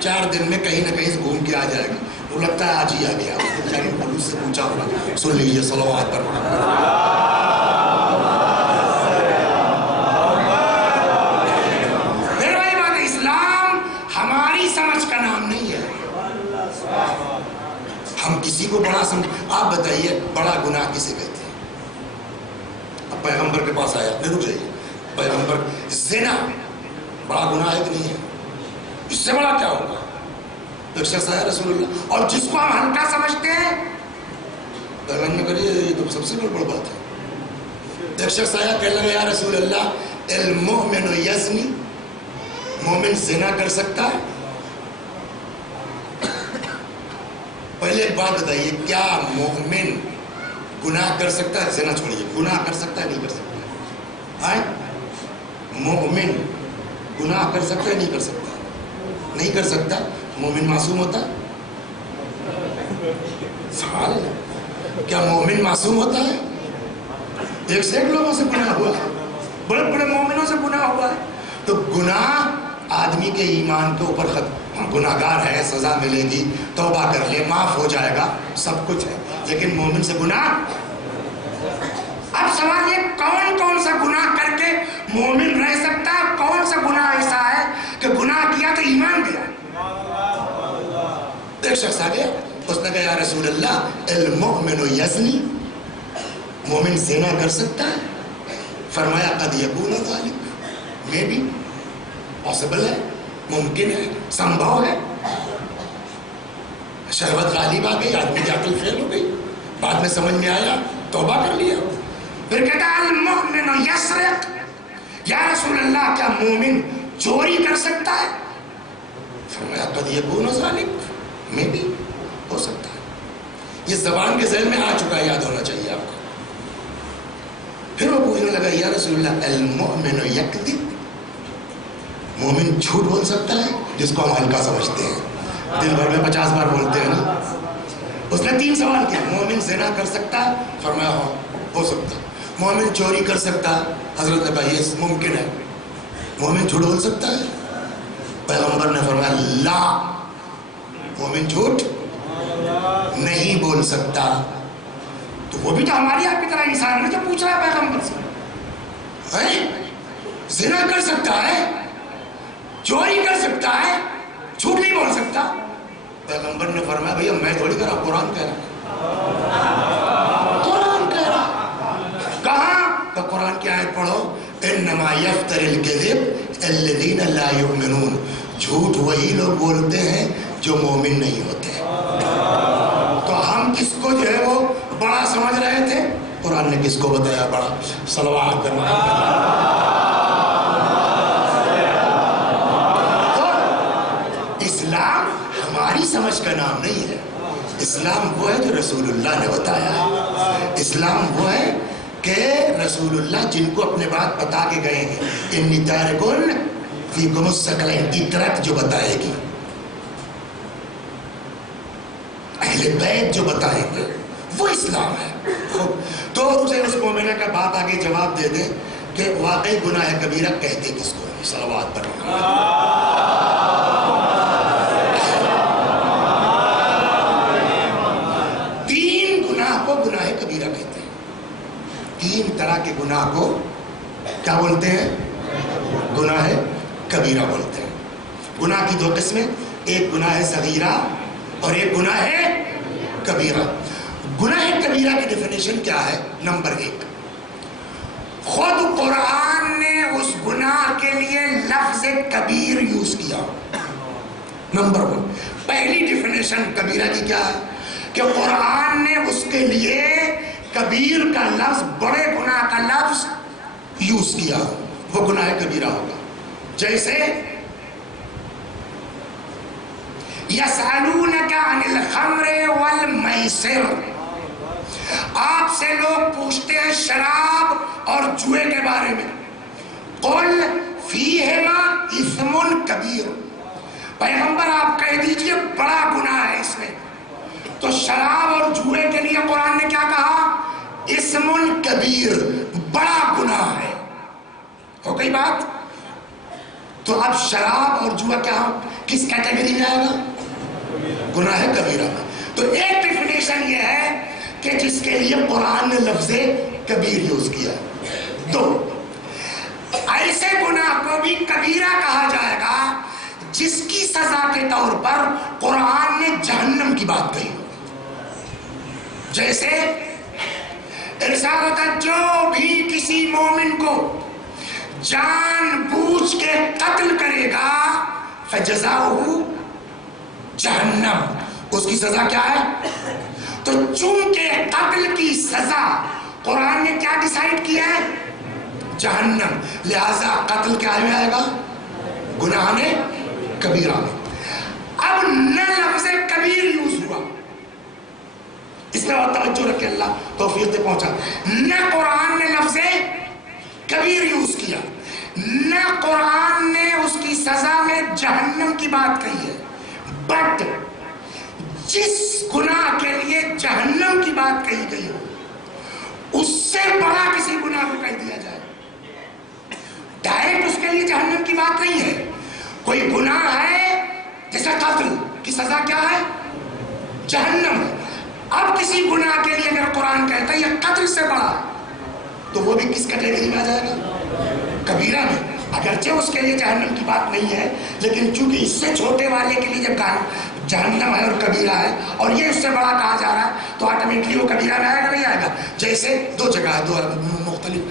4 دن میں کہیں نہ کہیں سے گھوم کے آ جائے گا۔ وہ لگتا ہے آج ہی آ گیا، پولیس سے پوچھا ہوگا۔ سن لیجیے، صلوات پر میرے بھائی بات، اسلام ہماری سمجھ کا نام نہیں ہے۔ ہم کسی کو بڑا سمجھ، آپ بتائیے بڑا گناہ کسے کہتے ہیں؟ اب پیغمبر کے پاس آیا، نہیں رک جائیے، پیغمبر، زنا بڑا گناہ ہے کہ نہیں ہے؟ اس سے بڑا کیا ہوگا؟ ایک شخص آیا رسول اللہ، اور جس کو ہم ہلکا سمجھتے ہیں، پیغمبر نے کہا یہ تو سب سے بڑی بات ہے۔ ایک شخص آیا، کہنے لگا یا رسول اللہ المؤمن یزنی، مومن زنا کر سکتا ہے؟ پہلے ایک بات بتائیے، کیا مومن گناہ کر سکتا ہے؟ زنا چھوڑیے، گناہ کر سکتا ہے نہیں کر سکتا ہے؟ مومن گناہ کر سکتا ہے نہیں کر سکتا؟ نہیں کر سکتا۔ مومن معصوم ہوتا ہے؟ سوال ہے، کیا مومن معصوم ہوتا ہے؟ ایک سے ایک لوگوں سے گناہ ہوا ہے، بڑے بڑے مومنوں سے گناہ ہوا ہے۔ تو گناہ آدمی کے ایمان کے اوپر ختم، ہم گناہ گار ہیں، سزا ملے گی، توبہ کر لے، معاف ہو جائے گا، سب کچھ ہے، لیکن مومن سے گناہ۔ اب سوال یہ، کون کون سا گناہ کر کے مومن رہ سکتا ہے؟ کون سا گناہ ایسا ہے کہ گناہ کیا تو ایمان گیا؟ ایک شخص آ گیا، اس نے کہا یا رسول اللہ المؤمن یزنی، مومن زنا کر سکتا ہے؟ فرمایا قد یکون ذالک، میں بھی پاسبل ہے، ممکن ہے، سمبھو ہے۔ شہوت غالب آ گئی، آدمی کی عقل فیل ہو گئی، بعد میں سمجھ میں آیا، توبہ کر لیا۔ پھر کہتا المؤمن یسرق، یا رسول اللہ کیا مومن چوری کر سکتا ہے؟ فرمایا قد یکون ذالک، میں بھی ہو سکتا ہے۔ یہ زبان کے ذہن میں آ چکا ہے، یاد ہونا چاہیے آپ کو۔ پھر وہ پوچھنے لگا یا رسول اللہ المؤمن یکذب، مومن جھوٹ بول سکتا ہے؟ جس کو ہم ہلکا سمجھتے ہیں، دن بھر میں 50 بار بولتے ہیں نا۔ اس نے 3 سوال کیا، مومن زنا کر سکتا ہے؟ فرمایا ہو سکتا ہے۔ مومن چوری کر سکتا ہے؟ حضرت نے کہا یہ ممکن ہے۔ مومن جھوٹ بول سکتا ہے؟ پیغمبر نے فرمایا لا، مومن جھوٹ نہیں بول سکتا۔ تو وہ بھی تو ہماری آپ کی طرح انسان ہے جو پوچھ رہا ہے پیغمبر سے، زنا کر سکتا ہے، چوری کر سکتا ہے، جھوٹ نہیں بول سکتا؟ پیغمبر نے فرمایا بھیا میں تھوڑی کہہ رہا، قرآن کہہ رہا، قرآن کہہ رہا۔ کہاں؟ تو قرآن کی آیت پڑھو، انما یفتر الکذب الذین لا یؤمنون، جھوٹ وہی لوگ بولتے ہیں جو مومن نہیں ہوتے۔ تو ہم کس کو جو ہے وہ بڑا سمجھ رہے تھے، قرآن نے کس کو بتایا بڑا؟ صلوات کرنا۔ تو اسلام ہماری سمجھ کا نام نہیں ہے، اسلام وہ ہے جو رسول اللہ نے بتایا ہے۔ اسلام وہ ہے کہ رسول اللہ جن کو اپنے بات بتا کے گئے ہیں، انی تارکن فیکم الثقلین، اطرت جو بتائے گی، اہل بیت جو بتائیں گے، وہ اسلام ہے۔ تو اسے اس مومنہ کا بات آگے جواب دے دیں کہ واقعی گناہ کبیرہ کہتے کس کو ہے؟ صلوات پر تین گناہ کو گناہ کبیرہ کہتے ہیں۔ 3 طرح کے گناہ کو کیا بولتے ہیں؟ گناہ کبیرہ بولتے ہیں۔ گناہ کی 2 قسمیں، ایک گناہ صغیرہ اور ایک گناہ کبیرہ۔ گناہ کبیرہ کی ڈیفینیشن کیا ہے؟ نمبر 1، خود قرآن نے اس گناہ کے لیے لفظ کبیر یوز کیا۔ نمبر 1، پہلی ڈیفینیشن کبیرہ کی کیا ہے کہ قرآن نے اس کے لیے کبیر کا لفظ، بڑے گناہ کا لفظ یوز کیا، وہ گناہ کبیرہ ہوگا۔ جیسے یسألونک عن الخمر والمیسر، آپ سے لوگ پوچھتے ہیں شراب اور جوئے کے بارے میں۔ قل فیہما اثم کبیر، پیغمبر آپ کہہ دیجئے بڑا گناہ ہے اس میں. تو شراب اور جوئے کے لیے قرآن نے کیا کہا؟ اسم کبیر، بڑا گناہ ہے. ہو گئی بات؟ تو اب شراب اور جوا کیا کس کیٹیگری میں آئے گا؟ گناہ کبیرہ میں. تو ایک ڈیفینیشن یہ ہے کہ جس کے لیے قرآن نے لفظ کبیر یوز کیا. دو، ایسے گناہ کو بھی کبیرہ کہا جائے گا جس کی سزا کے طور پر قرآن نے جہنم کی بات کہی. جیسے ارشاد ہوتا ہے جو بھی کسی مومن کو جان بوجھ کے قتل کرے گا فجزاؤہ جہنم، اس کی سزا کیا ہے؟ تو چونکہ قتل کی سزا قرآن نے کیا ڈیسائیڈ کیا ہے؟ جہنم، لہذا قتل کیا میں آئے گا؟ گناہ نے کبیرہ میں. اب نہ لفظ کبیر یوز ہوا، اس میں اور توجہ رکھے، اللہ توفیق دے پہنچا. نہ قرآن نے لفظ کبیر یوز کیا، نہ قرآن نے اس کی سزا میں جہنم کی بات کہی ہے. بٹ جس گناہ کے لیے جہنم کی بات کہی گئی ہو اس سے بڑا کسی گناہ کو کہہ دیا جائے، ڈائریکٹ اس کے لیے جہنم کی بات نہیں ہے. کوئی گناہ ہے جیسے قتل کی سزا کیا ہے؟ جہنم ہے. اب کسی گناہ کے لیے اگر قرآن کہتا ہے یہ قتل سے بڑا تو وہ بھی کس کیٹیگری میں آ جائے گا؟ کبیرہ میں. اگرچہ اس کے لیے جہنم کی بات نہیں ہے لیکن چونکہ اس سے چھوٹے والے کے لیے جب جہنم ہے اور کبیرہ ہے اور یہ اس سے بڑا کہا جا رہا ہے تو آٹومیٹلی وہ کبیرہ میں آئے گا نہیں آئے گا. جیسے دو جگہ دو مختلف،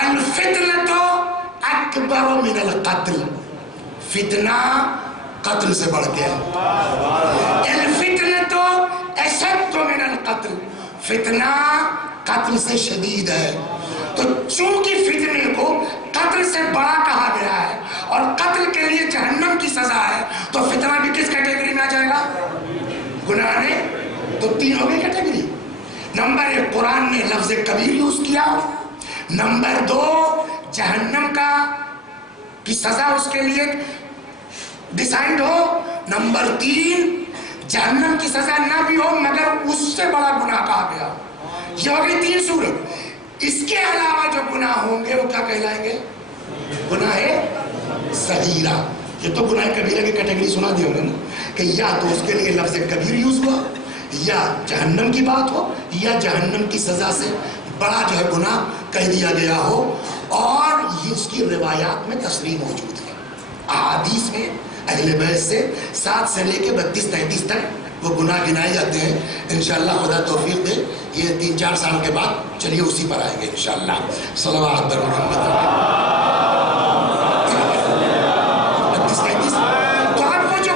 الفتنۃ اکبر من القتل، فتنہ قتل سے بڑھ گیا. الفتنۃ اشد من القتل، فتنہ قتل سے شدید ہے. تو چونکہ فتنے کو قتل سے بڑا کہا گیا ہے اور قتل کے لیے جہنم کی سزا ہے تو فتنہ بھی کس کیٹیگری میں آ جائے گا؟ گناہ نے. تو تین ہو گئی کیٹیگری. نمبر ایک، قرآن نے لفظ کبیر یوز کیا. نمبر دو، جہنم کی سزا اس کے لیے ڈیسائیڈ ہو. نمبر تین، جہنم کی سزا نہ بھی ہو مگر اس سے بڑا گناہ کہا گیا. یہ ہو گئی تین صورت. اس کے علاوہ جو گناہ ہوں گے وہ کیا کہلائیں گے؟ گناہ صغیرہ. یہ تو گناہ کبیرہ کی کیٹیگری سنا دی ہوگی نا کہ یا تو اس کے لیے لفظ کبیر یوز ہوا یا جہنم کی بات ہو یا جہنم کی سزا سے بڑا جو ہے گناہ کہہ دیا گیا ہو. اور اس کی روایات میں تصریح موجود ہے، احادیث میں اہل بیت سے 7 سے لے کے 32-33 تک وہ گناہ گنائے جاتے ہیں. انشاءاللہ خدا توفیق دے یہ 3-4 سال کے بعد چلیے اسی پر آئیں گے انشاءاللہ. صلوات بر محمد. 32-33 تو اب وہ جو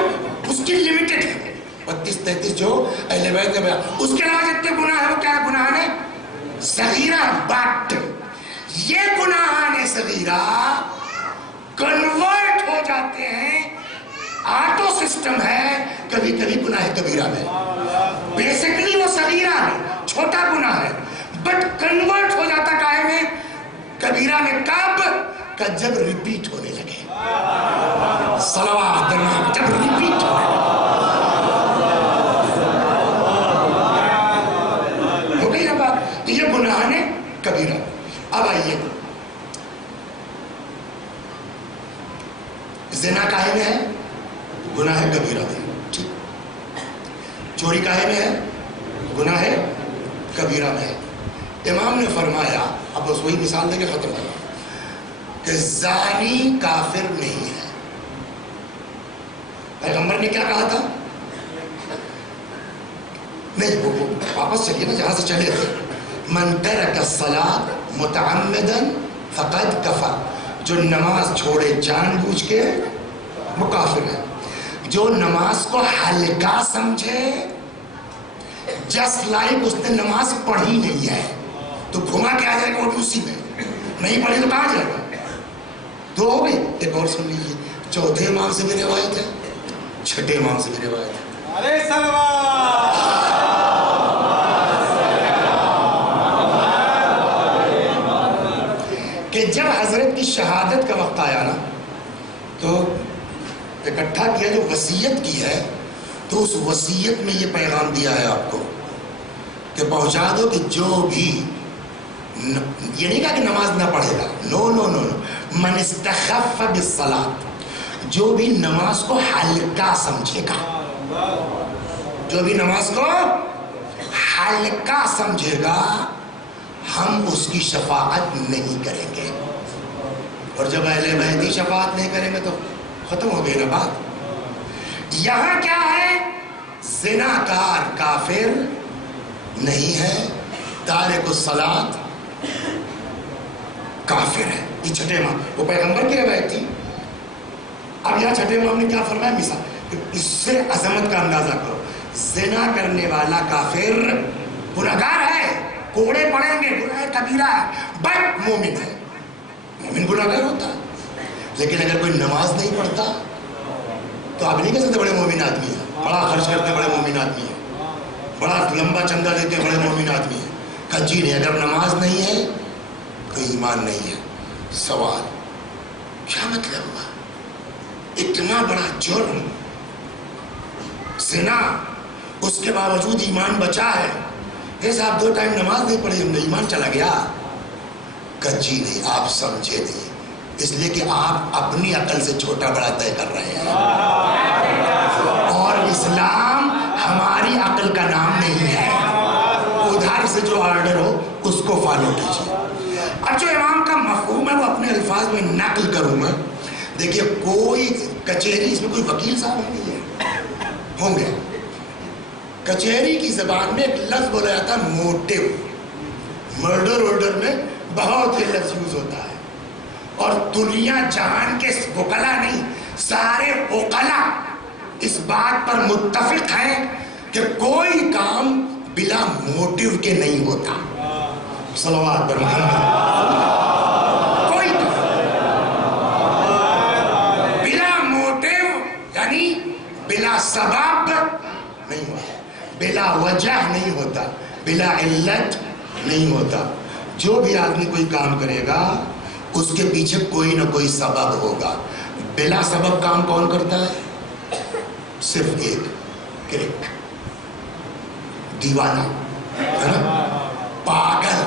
اس کی لمیٹڈ ہے 32-33 جو اہل بیت میں، اس کے علاوہ جتنے گناہ ہیں وہ کیا ہے؟ گناہ نے صغیرہ. بٹ یہ گناہ صغیرہ کنورٹ ہو جاتے ہیں، آٹو سسٹم ہے کبھی کبھی گناہ کبیرہ میں. بیسکلی وہ صغیرہ ہے، چھوٹا گناہ ہے، بٹ کنورٹ ہو جاتا کائے میں؟ کبیرہ میں. کب؟ جب ریپیٹ ہونے لگے. صلوات اللہ، جب ریپیٹ ہونے لگے. ہو گئی نا بات؟ تو یہ گناہ نے کبیرہ. اب آئیے، زنا کاہے میں ہے؟ گناہ کبیرہ میں. چوری کاہے میں ہے؟ گناہ کبیرہ میں ہے. امام نے فرمایا، اب بس وہی مثال دے کے ختم کرنا، کہ زانی کافر نہیں ہے. پیغمبر نے کیا کہا تھا؟ نہیں، وہ واپس چلیے نا جہاں سے چلے تھے. من ترک الصلاۃ متعمدا فقد کفر، جو نماز چھوڑے جان بوجھ کے وہ کافر ہے. جو نماز کو ہلکا سمجھے، جسٹ لائک اس نے نماز پڑھی نہیں ہے تو گھما کے آ جائے گا وہ بھی اسی میں. نہیں پڑھی تو کہاں جائے گا؟ تو ہو گئی. ایک اور سن لیجیے، چوتھے امام سے بھی روایت ہے، چھٹے امام سے بھی روایت ہے. علیہ السلام. کہ کہ جب حضرت کی شہادت کا وقت آیا نا تو اکٹھا کیا، جو وصیت کی ہے تو اس وصیت میں یہ پیغام دیا ہے آپ کو کہ پہنچا دو کہ جو بھی، یہ نہیں کہا کہ نماز نہ پڑھے گا، نو نو نو نو، من استخف بالصلاۃ، جو بھی نماز کو ہلکا سمجھے گا، جو بھی نماز کو ہلکا سمجھے گا ہم اس کی شفاعت نہیں کریں گے. اور جب اہل بیت کی شفاعت نہیں کریں گے تو ختم ہو گئی نا بات. یہاں کیا ہے؟ زناکار کافر نہیں ہے، تارک الصلاۃ کافر ہے. یہ چھٹے امام، وہ پیغمبر کی روایت تھی. اب یہاں چھٹے امام نے کیا فرمایا؟ مثال، اس سے عظمت کا اندازہ کرو. زنا کرنے والا کافر گناہگار ہے، کوڑے پڑیں گے، گناہ کبیرہ ہے، بٹ مومن ہے. مومن گناہگار ہوتا ہے، لیکن اگر کوئی نماز نہیں پڑھتا تو آپ نہیں کہہ سکتے بڑے مومن آدمی ہے، بڑا خرچ کرتے بڑے مومن آدمی ہے، بڑا لمبا چندہ دیتے بڑے مومن آدمی ہے. کجی نہیں، اگر نماز نہیں ہے کوئی ایمان نہیں ہے. سوال کیا مطلب ہوا؟ اتنا بڑا جرم، زنا، اس کے باوجود ایمان بچا ہے. یہ صاحب 2 ٹائم نماز نہیں پڑھی، ہم نے ایمان چلا گیا. کجی نہیں، آپ سمجھے نہیں، اس لیے کہ آپ اپنی عقل سے چھوٹا بڑا طے کر رہے ہیں، اور اسلام ہماری عقل کا نام نہیں ہے. ادھر سے جو آرڈر ہو اس کو فالو کیجیے. اب جو امام کا مفہوم ہے وہ اپنے الفاظ میں نقل کروں گا. دیکھیے کوئی کچہری، اس میں کوئی وکیل صاحب نہیں ہے، ہوں گے. کچہری کی زبان میں ایک لفظ بولا جاتا ہے موٹیو. مرڈر ورڈر میں بہت یہ لفظ یوز ہوتا ہے، اور دنیا جہان کے وکلا نہیں، سارے وکلا اس بات پر متفق ہیں کہ کوئی کام بلا موٹیو کے نہیں ہوتا. صلوات پر محمد. کوئی بلا موٹیو یعنی بلا سبب نہیں ہوتا، بلا وجہ نہیں ہوتا، بلا علت نہیں ہوتا. جو بھی آدمی کوئی کام کرے گا اس کے پیچھے کوئی نہ کوئی سبب ہوگا. بلا سبب کام کون کرتا ہے؟ صرف ایک، کرک، دیوانہ، ہے نا، پاگل.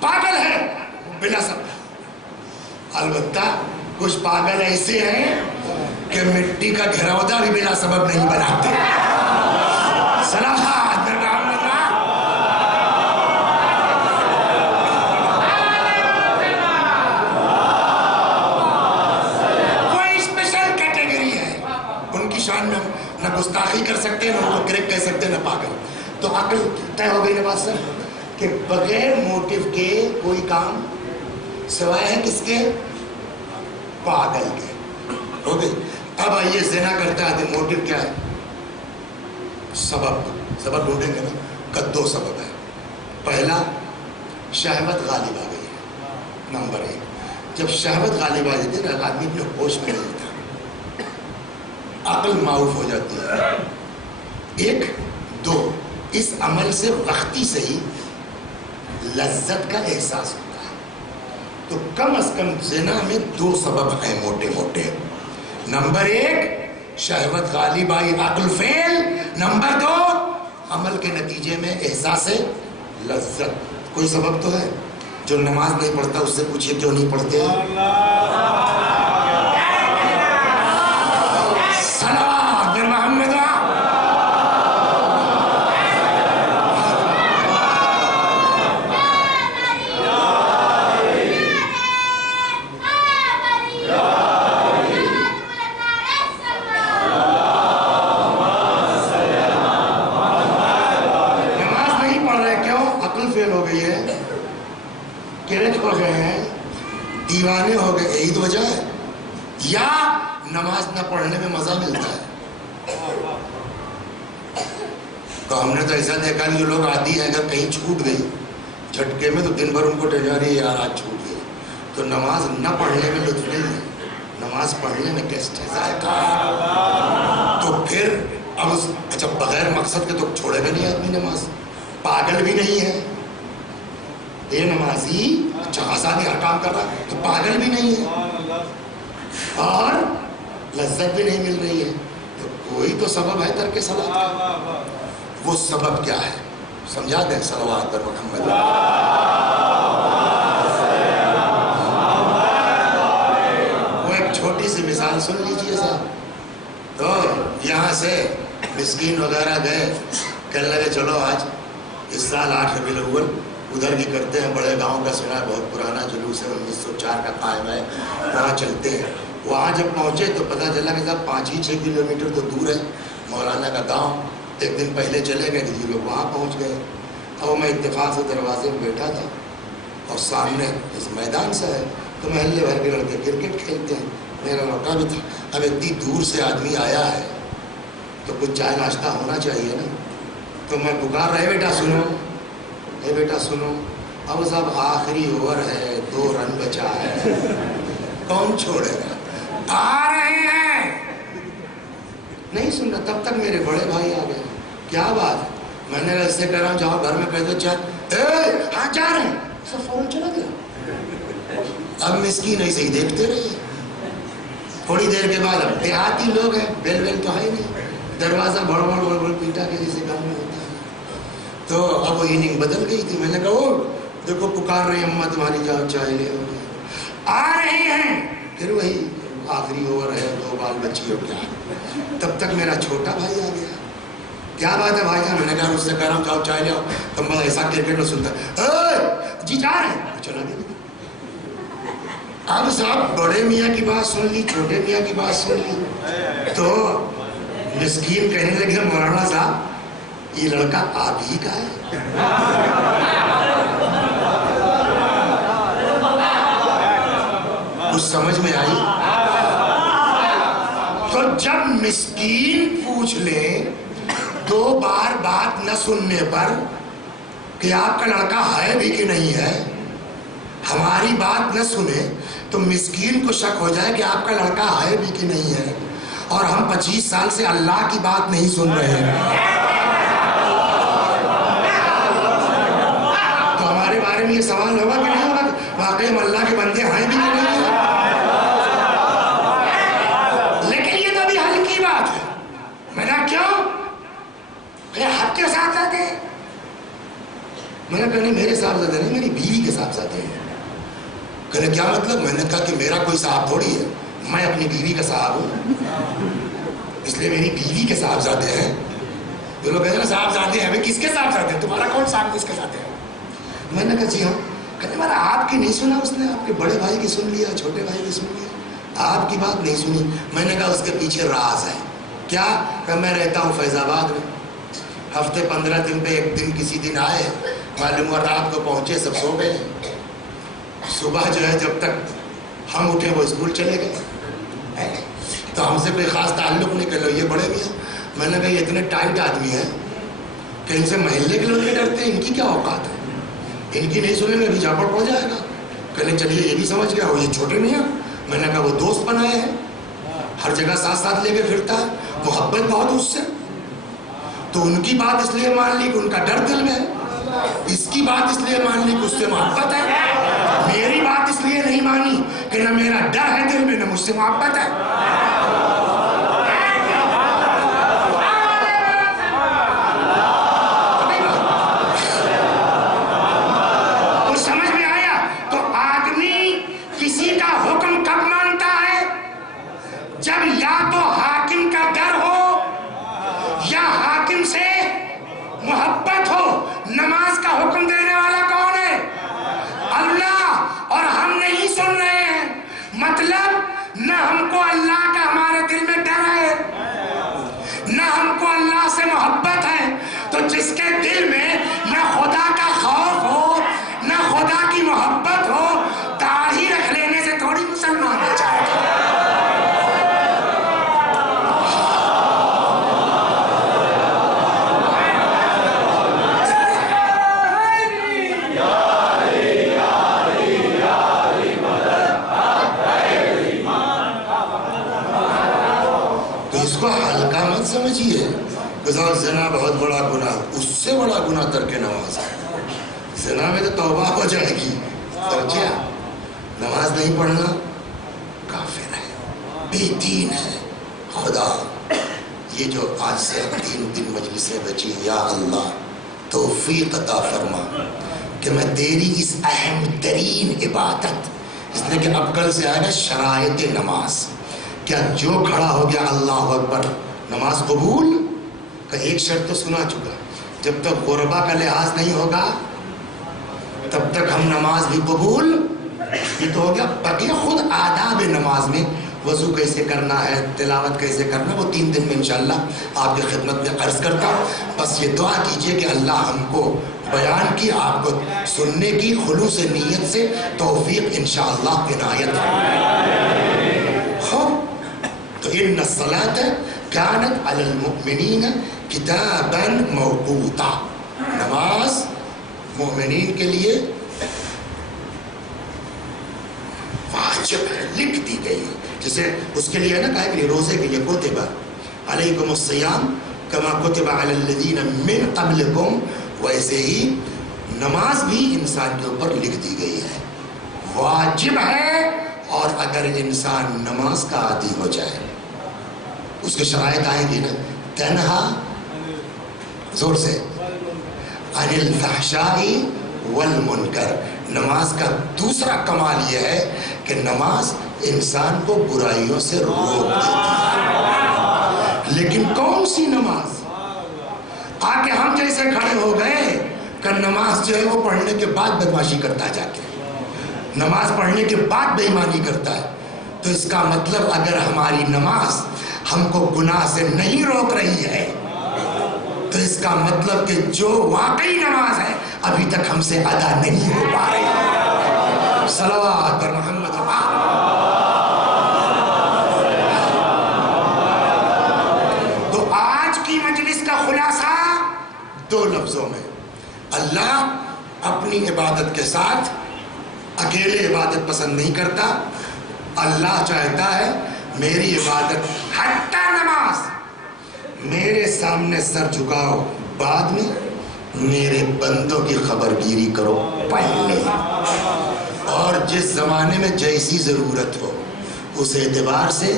پاگل ہے بلا سبب. البتہ کچھ پاگل ایسے ہیں کہ مٹی کا گھرودہ بھی بلا سبب نہیں بناتے. صلاحات نہ گستاخی کر سکتے ہیں، نہ ان کو کرک کہہ سکتے ہیں، نہ پاگل. تو عقل طے ہو گئی نواز سر کہ بغیر موٹیو کے کوئی کام سوائے ہے کس کے؟ پاگل کے. ہو گئی. اب آئیے زنا کرتا ہے آدمی، موٹیو کیا ہے؟ سبب. سبب ڈھونڈیں گے نا، کا 2 سبب ہے. پہلا، شہوت غالب آ گئی ہے، نمبر 1. جب شہوت غالب آ جاتی ہے نا، آدمی اپنے ہوش میں نہیں ہوتا، عقل معاف ہو جاتی ہے. 1 2 اس عمل سے وقتی سے ہی لذت کا احساس ہوتا ہے. تو کم از کم زنا میں 2 سبب ہیں موٹے موٹے. نمبر 1 شہوت غالب آئی، عقل فیل. نمبر 2 عمل کے نتیجے میں احساس لذت. کوئی سبب تو ہے. جو نماز نہیں پڑھتا اس سے پوچھئے کیوں نہیں پڑھتے؟ دیوانے ہو گئے، یہی تو وجہ ہے. یا نماز نہ پڑھنے میں مزہ ملتا ہے. تو ہم نے تو ایسا دیکھا کہ جو لوگ عادی ہیں اگر کہیں چھوٹ گئی جھٹکے میں تو دن بھر ان کو ٹھہرا یار آج چھوٹ گئی. تو نماز نہ پڑھنے میں لطف نہیں ہے، نماز پڑھنے میں ٹیسٹ ہے، ذائقہ ہے. تو پھر اب اچھا بغیر مقصد کے تو چھوڑے گا نہیں آدمی نماز. پاگل بھی نہیں ہے، بے نمازی اچھا خاصا بھی حکام کر رہا تو پاگل بھی نہیں ہے اور لذت بھی نہیں مل رہی ہے، تو کوئی تو سبب ہے ترک صلاۃ کا. وہ سبب کیا ہے سمجھا دیں؟ صلوات پر محمد. وہ ایک چھوٹی سی مثال سن لیجئے صاحب. تو یہاں سے مسکین وغیرہ گئے، کہنے لگے چلو آج اس سال 8 ربیع الاول ادھر بھی کرتے ہیں، بڑے گاؤں کا سنا ہے بہت پرانا جلوس ہے، 1904 کا قائم ہے، وہاں چلتے ہیں. وہاں جب پہنچے تو پتہ چلا کہ صاحب 5-6 کلومیٹر تو دور ہے مولانا کا گاؤں. ایک دن پہلے چلے گئے کہ لوگ وہاں پہنچ گئے. اب میں اتفاق سے دروازے میں بیٹھا تھا اور سامنے اس میدان سے ہے تو محلے بھر کے لڑکے کرکٹ کھیلتے ہیں، میرا لڑکا بھی تھا. اب اتنی دور سے آدمی آیا ہے تو کچھ چائے ناشتہ ہونا چاہیے نا. تو میں پکار رہے بیٹا سنو، اے بیٹا سنو، اب صاحب آخری اوور ہے، 2 رن بچا ہے، کون چھوڑے گا؟ آ رہے ہیں. نہیں سن رہا. تب تک میرے بڑے بھائی آ گئے. کیا بات؟ میں نے ایسے کہہ رہا ہوں جاؤ گھر میں کہہ دو چائے. ہاں جا رہے ہیں. سب فوراً چلا گیا. اب مسکین ایسے ہی دیکھتے رہے. تھوڑی دیر کے بعد اب دیہاتی لوگ ہیں، بیل ویل تو ہے نہیں، دروازہ بڑ بڑ پیٹا کے جیسے گھر میں ہوتا ہے. تو اب وہ اننگ بدل گئی تھی. میں نے کہا او دیکھو پکار رہے ہیں اماں تمہاری، جاؤ چائے لے آؤ. آ رہے ہیں. پھر وہی آخری اوور ہے، 2 بال بچی ہو کیا. تب تک میرا چھوٹا بھائی آ گیا. کیا بات ہے بھائی جان؟ میں نے کہا اس سے کہہ رہا ہوں جاؤ چائے لے آؤ. تم بس ایسا کرکٹ میں سنتا جی جا رہے ہیں. چلا گیا. اب صاحب بڑے میاں کی بات سن لی، چھوٹے میاں کی بات سن لی، تو مسکین کہنے لگے مولانا صاحب یہ لڑکا آپ ہی کا ہے. کچھ سمجھ میں آئی؟ تو جب مسکین پوچھ لیں 2 بار بات نہ سننے پر کہ آپ کا لڑکا ہے بھی کہ نہیں ہے، ہماری بات نہ سنے تو مسکین کو شک ہو جائے کہ آپ کا لڑکا ہے بھی کہ نہیں ہے، اور ہم 25 سال سے اللہ کی بات نہیں سن رہے ہیں. تو ہمارے بارے میں یہ سوال ہوگا کہ نہیں ہوگا واقعی ہم اللہ کے بندے ہیں بھی کہ نہیں ہیں؟ لیکن یہ تو بھی ہلکی بات ہے. میں نے کیوں کہ حق کے ساتھ آتے ہیں. میں نے کہا نہیں میرے صاحب زادے نہیں، میری بیوی کے صاحب زادے ہیں. کہنے کیا مطلب؟ میں نے کہا کہ میرا کوئی صاحب تھوڑی ہے، میں اپنی بیوی کا صاحب ہوں، اس لیے میری بیوی کے صاحب زادے ہیں. جو لوگ کہتے ہیں نا صاحب زادے ہیں، کس کے صاحب زادے ہیں؟ تمہارا کون صاحب کس کے زادے ہیں؟ میں نے کہا جی ہاں. کہنے والا آپ کی نہیں سنا اس نے، آپ کے بڑے بھائی کی سن لیا، چھوٹے بھائی کی سن لیا، آپ کی بات نہیں سنی. میں نے کہا اس کے پیچھے راز ہے. کیا؟ کہ میں رہتا ہوں فیض آباد میں، ہفتے 15 دن پہ ایک دن کسی دن آئے، معلوم ہوا رات کو پہنچے سب سو گئے، صبح جو ہے جب تک ہم اٹھے وہ اسکول چلے گئے. تو ہم سے کوئی خاص تعلق نہیں. کر لو یہ بڑے بھی ہیں. میں نے کہا یہ اتنے ٹائٹ آدمی ہیں کہ ان سے محلے کے لوگ بھی ڈرتے ہیں، ان کی کیا اوقات ہے، ان کی نہیں سنیں گے ابھی جھاپڑ پڑ جائے گا. کہنے چلیے یہ بھی سمجھ گیا وہ یہ چھوٹے نہیں ہیں. میں نے کہا وہ دوست بنائے ہیں، ہر جگہ ساتھ ساتھ لے کے پھرتا ہے، محبت بہت اس سے. تو ان کی بات اس لیے مان لی کہ ان کا ڈر دل میں ہے، اس کی بات اس لیے مان لی کہ اس سے محبت ہے. میری بات اس لیے نہیں مانی کہ نہ میرا ڈر ہے دل میں نہ مجھ سے محبت ہے. کچھ سمجھ میں آیا؟ تو آدمی کسی کا حکم کب مانتا ہے؟ جب یا تو حاکم کا ڈر ہو یا حاکم سے محبت ہو. نماز کا حکم دینے والا کون ہے؟ اللہ. اور ہم نہیں سن رہے ہیں، مطلب نہ ہم کو اللہ کا ہمارے دل میں ڈر ہے نہ ہم کو اللہ سے محبت ہے. تو جس کے دل میں نہ خدا کا خوف ہو نہ خدا کی محبت ہو، داڑھی رکھ لینے سے تھوڑی مسلمان ہو جائے گا. ہلکا مت سمجھیے. زنا بہت بڑا گناہ، اس سے بڑا گناہ ترک نماز ہے. زنا میں تو توبہ ہو جائے گی. سمجھے؟ نماز نہیں پڑھنا کافر ہے، بے دین ہے. خدا یہ جو آج سے 3 دن مجلسیں بچی، یا اللہ توفیق عطا فرما کہ میں تیری اس اہم ترین عبادت، اس لیے کہ اب کل سے آئے گا شرائط نماز. کیا جو کھڑا ہو گیا اللہ اکبر نماز قبول کا ایک شرط تو سنا چکا، جب تک غربا کا لحاظ نہیں ہوگا تب تک ہم نماز بھی قبول. یہ تو ہو گیا. بقیہ خود آداب نماز میں وضو کیسے کرنا ہے، تلاوت کیسے کرنا، وہ 3 دن میں انشاءاللہ آپ کی خدمت میں عرض کرتا ہوں. بس یہ دعا کیجئے کہ اللہ ہم کو بیان کی، آپ کو سننے کی خلوص نیت سے توفیق انشاءاللہ عنایت ہو. تو ان الصلاۃ کانت علی المؤمنین کتابا موقوتا، نماز مومنین کے لیے واجب ہے، لکھ دی گئی ہے. جسے اس کے لیے ہے نا، کہا کہ روزے کے لیے کتب علیکم الصیام کما کتب علی الذین من قبلکم، ویسے ہی نماز بھی انسان کے اوپر لکھ دی گئی ہے، واجب ہے. اور اگر انسان نماز کا عادی ہو جائے، اس کے شرائط آئیں گی نا، تنہا زور سے عن الفحشاء والمنکر. نماز کا دوسرا کمال یہ ہے کہ نماز انسان کو برائیوں سے روک دیتی ہے. لیکن کون سی نماز؟ آ کے ہم جیسے کھڑے ہو گئے کہ نماز جو ہے وہ پڑھنے کے بعد بدمعاشی کرتا ہے، جا کے نماز پڑھنے کے بعد بے ایمانی کرتا ہے. تو اس کا مطلب اگر ہماری نماز ہم کو گناہ سے نہیں روک رہی ہے تو اس کا مطلب کہ جو واقعی نماز ہے ابھی تک ہم سے ادا نہیں ہو پا رہی. صلوات پر محمد. تو آج کی مجلس کا خلاصہ 2 لفظوں میں، اللہ اپنی عبادت کے ساتھ اکیلے عبادت پسند نہیں کرتا. اللہ چاہتا ہے میری عبادت حتی نماز میرے سامنے سر جھکاؤ، بعد میں میرے بندوں کی خبر گیری کرو پہلے. اور جس زمانے میں جیسی ضرورت ہو اس اعتبار سے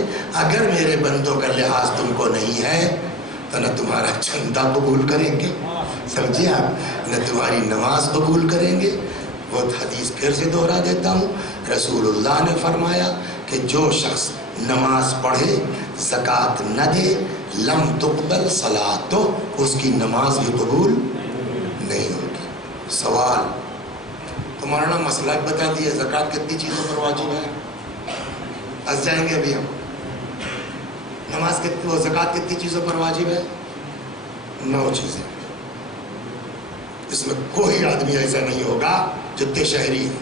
اگر میرے بندوں کا لحاظ تم کو نہیں ہے تو نہ تمہارا چندہ قبول کریں گے، سمجھے آپ، نہ تمہاری نماز قبول کریں گے. وہ حدیث پھر سے دوہرا دیتا ہوں، رسول اللہ نے فرمایا کہ جو شخص نماز پڑھے زکوٰۃ نہ دے لم تقبل صلاتہ، اس کی نماز بھی قبول نہیں ہوگی. سوال تو مولانا مسئلہ بتا دیے، زکوٰۃ کتنی چیزوں پر واجب ہے؟ ہنس جائیں گے ابھی ہم. نماز کتنی، زکوٰۃ کتنی چیزوں پر واجب ہے؟ 9 چیزیں. اس میں کوئی آدمی ایسا نہیں ہوگا جتنے شہری ہیں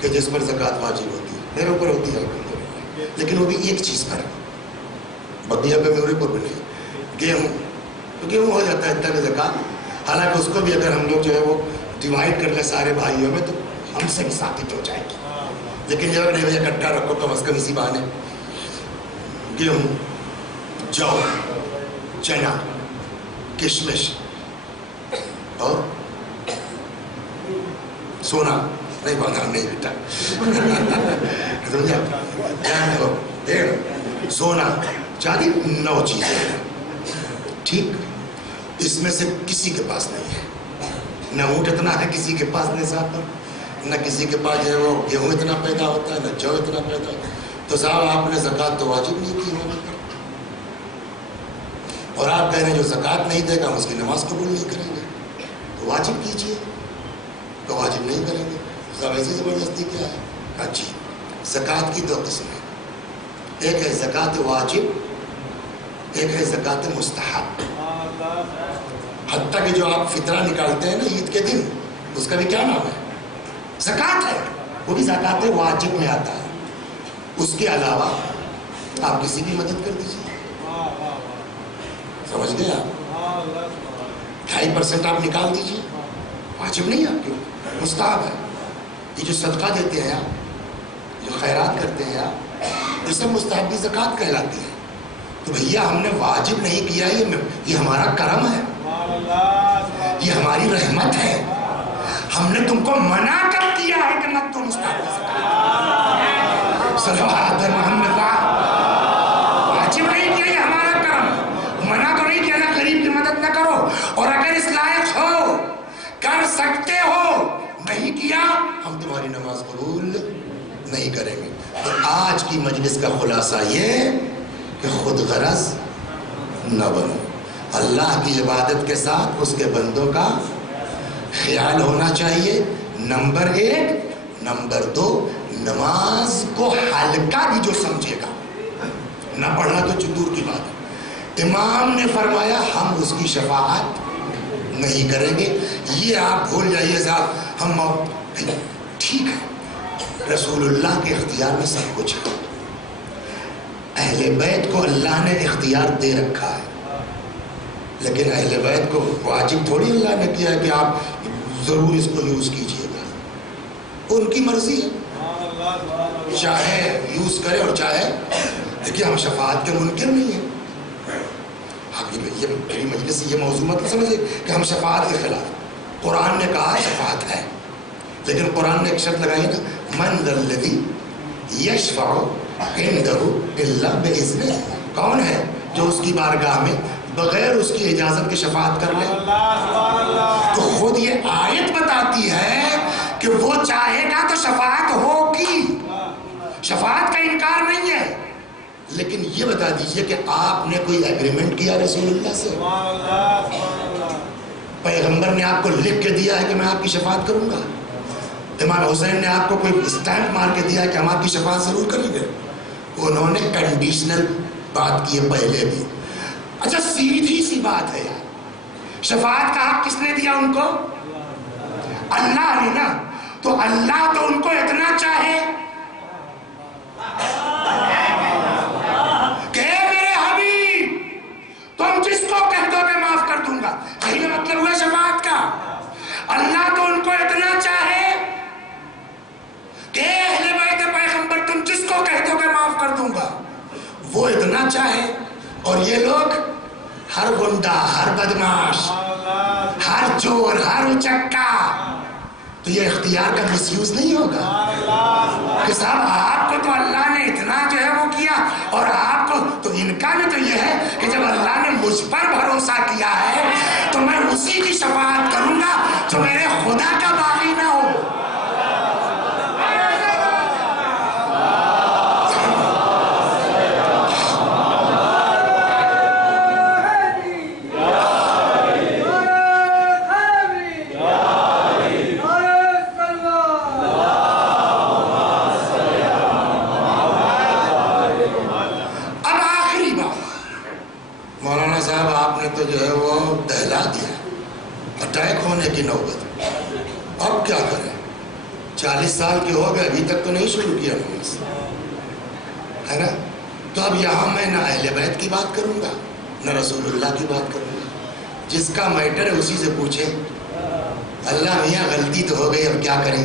کہ جس پر زکوٰۃ واجب ہوتی ہے. میرے اوپر ہوتی ہے الحمدللہ، لیکن وہ بھی ایک چیز پر ہے، بقیہ پہ میرے اوپر بھی نہیں. گیہوں، تو گیہوں ہو جاتا ہے اتنا کہ زکوٰۃ، حالانکہ اس کو بھی اگر ہم لوگ جو ہے وہ ڈیوائڈ کر لیں سارے بھائیوں میں تو ہم سے بھی ثابت ہو جائے گی. لیکن جب نہیں بھائی اکٹھا رکھو کم از کم اسی بہانے. گیہوں، جو، چنا، کشمش اور سونا نہیں باندھا نہیں بیٹا سونا چاندی 9 چیزیں ہیں. ٹھیک، اس میں سے کسی کے پاس نہیں ہے، نہ اونٹ اتنا ہے کسی کے پاس نہیں صاحب، نہ کسی کے پاس جو ہے وہ گیہوں اتنا پیدا ہوتا ہے، نہ جو اتنا پیدا ہوتا ہے. تو صاحب آپ نے زکوٰۃ تو واجب نہیں کی ہوگی، اور آپ کہہ رہے ہیں جو زکوٰۃ نہیں دے گا اس کی نماز قبول نہیں کریں گے. تو واجب کیجئے، تو واجب نہیں کریں گے. صاحب ایسی زبردستی کیا ہے؟ ہاں جی، زکوٰۃ کی 2 قسمیں، ایک ہے زکوٰۃ واجب، ایک ہے زکوٰۃ مستحب. حتیٰ کہ جو آپ فطرہ نکالتے ہیں نا عید کے دن، اس کا بھی کیا نام ہے؟ زکوٰۃ ہے، وہ بھی زکوٰۃ واجب میں آتا ہے. اس کے علاوہ آپ کسی کی مدد کر دیجیے، سمجھ گئے آپ، 2.5% آپ نکال دیجیے، واجب نہیں آپ کیوں، مستحب ہے. یہ جو صدقہ دیتے ہیں آپ، جو خیرات کرتے ہیں آپ، یہ سب مستحبی زکوٰۃ کہلاتی ہے. تو بھیا ہم نے واجب نہیں کیا، یہ ہمارا کرم ہے، یہ ہماری رحمت ہے. ہم نے تم کو منع کب کیا ہے کہ مت تم استقبال صلوات محمد واجب نہیں کیا، یہ ہمارا کام، منع تو نہیں کیا نا غریب کی مدد نہ کرو، اور اگر اس لائق ہو کر سکتے ہو نہیں کیا ہم تمہاری نماز قبول نہیں کریں گے۔ تو آج کی مجلس کا خلاصہ یہ کہ خود غرض نہ بنو، اللہ کی عبادت کے ساتھ اس کے بندوں کا خیال ہونا چاہیے، نمبر 1۔ نمبر 2، نماز کو ہلکا بھی جو سمجھے گا، نہ پڑھنا تو دور کی بات ہے، امام نے فرمایا ہم اس کی شفاعت نہیں کریں گے، یہ آپ بھول جائیے صاحب ہم ٹھیک ہے، رسول اللہ کے اختیار میں سب کچھ ہے، اہل بیت کو اللہ نے اختیار دے رکھا ہے، لیکن اہل بیت کو واجب تھوڑی اللہ نے کیا ہے کہ آپ ضرور اس کو یوز کیجئے گا، ان کی مرضی ہے، چاہے یوز کرے اور چاہے، دیکھیے ہم شفاعت کے منکر نہیں ہیں، آپ یہ میری مجلس سے یہ موضوع مت سمجھے کہ ہم شفاعت کے خلاف، قرآن نے کہا شفاعت ہے، لیکن قرآن نے ایک شرط لگائی نا، من ذا الذی یشفع عنده الا باذنہ، کون ہے جو اس کی بارگاہ میں بغیر اس کی اجازت کے شفاعت کر لے؟ تو خود یہ آیت بتاتی ہے کہ وہ چاہے گا تو شفاعت ہوگی، شفاعت کا انکار نہیں ہے، لیکن یہ بتا دیجئے کہ آپ نے کوئی ایگریمنٹ کیا رسول اللہ سے؟ پیغمبر نے آپ کو لکھ کے دیا ہے کہ میں آپ کی شفاعت کروں گا؟ امام حسین نے آپ کو کوئی اسٹیمپ مار کے دیا ہے کہ ہم آپ کی شفاعت ضرور کریں گے؟ انہوں نے کنڈیشنل بات کی ہے پہلے بھی۔ اچھا سیدھی سی بات ہے یار، شفاعت کا حق کس نے دیا ان کو؟ اللہ نے نا، تو اللہ تو ان کو اتنا چاہے کہ میرے حبیب تم جس کو کہہ دو میں معاف کر دوں گا، یہی مطلب ہوا شفاعت کا۔ اللہ تو ان کو اتنا چاہے کہ اہل بیت پیغمبر تم جس کو کہہ دو میں معاف کر دوں گا، وہ اتنا چاہے، اور یہ لوگ ہر گنڈا، ہر بدماش، ہر چور، ہر اچکا، تو یہ اختیار کا مس یوز نہیں ہوگا کہ صاحب آپ کو تو اللہ نے اتنا جو ہے وہ کیا، اور آپ کو تو ان کا بھی تو یہ ہے کہ جب اللہ نے مجھ پر بھروسہ کیا ہے تو میں اسی کی شفاعت کروں گا جو میرے خدا کا باغی نہ ہو۔ تو جو ہے وہ دہلا دیا، اٹیک ہونے کی نوبت، اب کیا کریں؟ 40 سال کے ہو گئے ابھی تک تو نہیں شروع کیا نماز، ہے نا؟ تو اب یہاں میں نہ اہل بیت کی بات کروں گا نہ رسول اللہ کی بات کروں گا، جس کا میٹر ہے اسی سے پوچھیں، اللہ میاں غلطی تو ہو گئی اب کیا کریں؟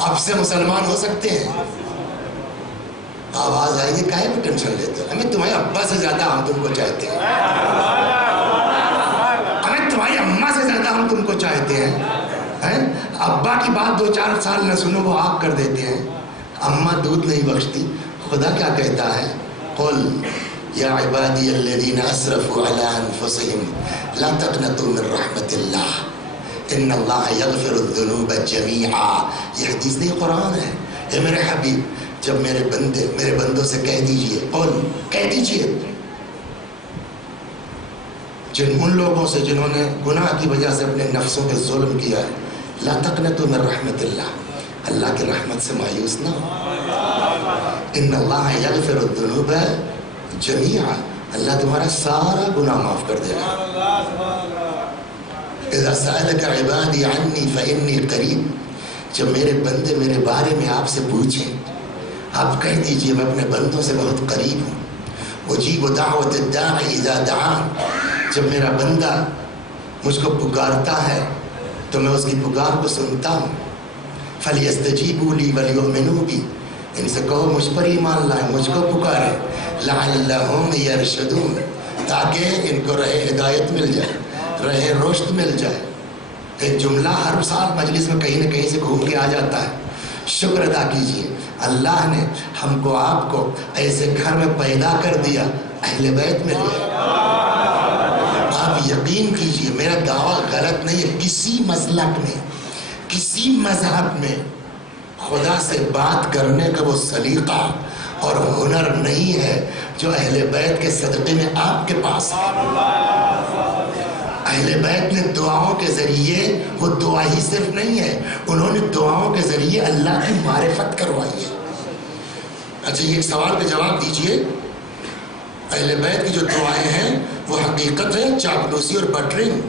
اب سے مسلمان ہو سکتے ہیں؟ آواز آئے گی کاہے میں ٹینشن لیتے ہیں؟ ہمیں تمہارے ابا سے زیادہ ہم تم کو چاہتے ہیں، ہمیں تمہاری اماں سے زیادہ ہم تم کو چاہتے ہیں۔ ابا کی بات 2-4 سال نہ سنو وہ آگ کر دیتے ہیں، اماں دودھ نہیں بخشتی۔ خدا کیا کہتا ہے؟ قل یا عبادی الذین اسرفوا علی انفسہم لا تقنطوا من رحمت اللہ ان اللہ یغفر الذنوب جمیعا، یہ حدیث نہیں قرآن ہے۔ اے میرے حبیب جب میرے بندوں سے کہہ دیجئے، قل کہہ دیجئے، ان لوگوں سے جنہوں نے گناہ کی وجہ سے اپنے نفسوں کے ظلم کیا ہے، لا تقنطوا من رحمت اللہ کی رحمت سے مایوس نہ ہو، ان اللہ یغفر الذنوب جمیعا، اللہ تمہارا سارا گناہ معاف کر دے گا۔ اذا سألک عبادی عنی فانی قریب، جب میرے بندے میرے بارے میں آپ سے پوچھیں، آپ کہہ دیجئے میں اپنے بندوں سے بہت قریب ہوں، اجیب دعوت الداعی اذا دعان، جب میرا بندہ مجھ کو پکارتا ہے تو میں اس کی پکار کو سنتا ہوں۔ فَلْيَسْتَجِيبُوا لِي وَلْيُؤْمِنُوا بِي، ان سے کہو مجھ پر ایمان لائیں، مجھ کو پکارے، لَعَلَّهُمْ يَرْشُدُونَ، تاکہ ان کو راہ ہدایت مل جائے، راہ رشد مل جائے۔ ایک جملہ ہر سال مجلس میں کہیں نہ کہیں سے گھوم کے آ جاتا ہے، شکر ادا کیجئے اللہ نے ہم کو آپ کو ایسے گھر میں پیدا کر دیا، اہل بیت میں لے۔ آپ یقین کیجئے میرا دعویٰ غلط نہیں ہے، کسی مسلک میں، کسی مذہب میں خدا سے بات کرنے کا وہ سلیقہ اور ہنر نہیں ہے جو اہل بیت کے صدقے میں آپ کے پاس ہے۔ اہل بیت نے دعاؤں کے ذریعے، وہ دعا ہی صرف نہیں ہے، انہوں نے دعاؤں کے ذریعے اللہ کی معرفت کروائی ہے۔ اچھا یہ ایک سوال کا جواب دیجئے، اہل بیت کی جو دعائیں ہیں وہ حقیقت ہے چاپلوسی اور بٹرنگ؟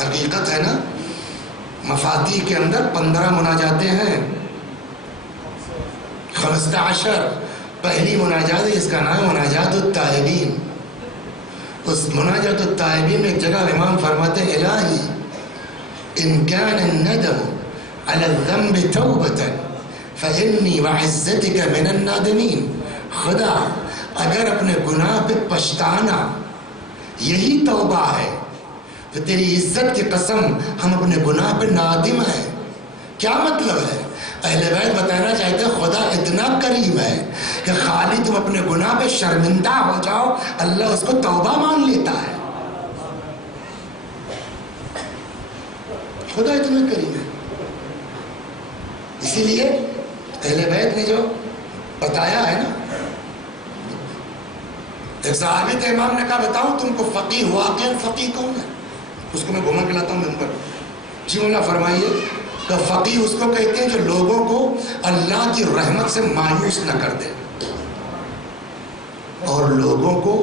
حقیقت ہے نا؟ مفاتیح کے اندر 15 مناجاتیں ہیں، 15 پہلی مناجات ہے، اس کا نام مناجات التائبین۔ اس مناجات التائبین میں ایک جگہ امام فرماتے ہیں الہی ان کان الندم علی الذنب توبۃ فإنی وعزتک من النادمین۔ خدا اگر اپنے گناہ پہ پچھتانا یہی توبہ ہے تو تیری عزت کی قسم ہم اپنے گناہ پہ نادم ہیں۔ کیا مطلب ہے؟ اہل بیت بتانا چاہتے ہیں خدا اتنا کریم ہے کہ خالی تم اپنے گناہ پہ شرمندہ ہو جاؤ اللہ اس کو توبہ مان لیتا ہے۔ خدا اتنا کریم ہے، اسی لیے اہل بیت نے جو بتایا ہے نا، ایک صحابی تھے، امام نے کہا بتاؤں تم کو فقیہ واقعا فقیہ کون ہے؟ اس کو میں گھما کے لاتا ہوں ممبر، جی مولا فرمائیے کہ فقیہ اس کو کہتے ہیں جو لوگوں کو اللہ کی رحمت سے مایوس نہ کر دے اور لوگوں کو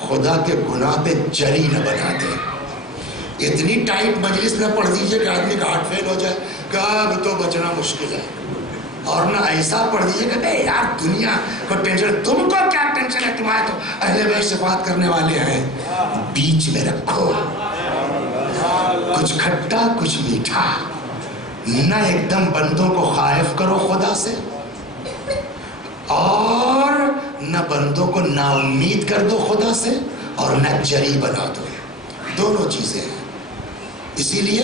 خدا کے گناہ پہ جری نہ بنا دے۔ اتنی ٹائٹ مجلس نہ پڑھ دیجئے کہ آدمی کا ہارٹ فیل ہو جائے کہ اب تو بچنا مشکل ہے، اور نہ ایسا پڑھ دیجئے کہ بے یار دنیا کو ٹینشن، تم کو کیا ٹینشن ہے، تمہارے تو اہل بیت سے بات کرنے والے ہیں۔ بیچ میں رکھو، کچھ کھٹا کچھ میٹھا، نہ ایک دم بندوں کو خائف کرو خدا سے اور نہ بندوں کو نا امید کر دو خدا سے اور نہ جری بنا دو، دونوں چیزیں ہیں۔ اسی لیے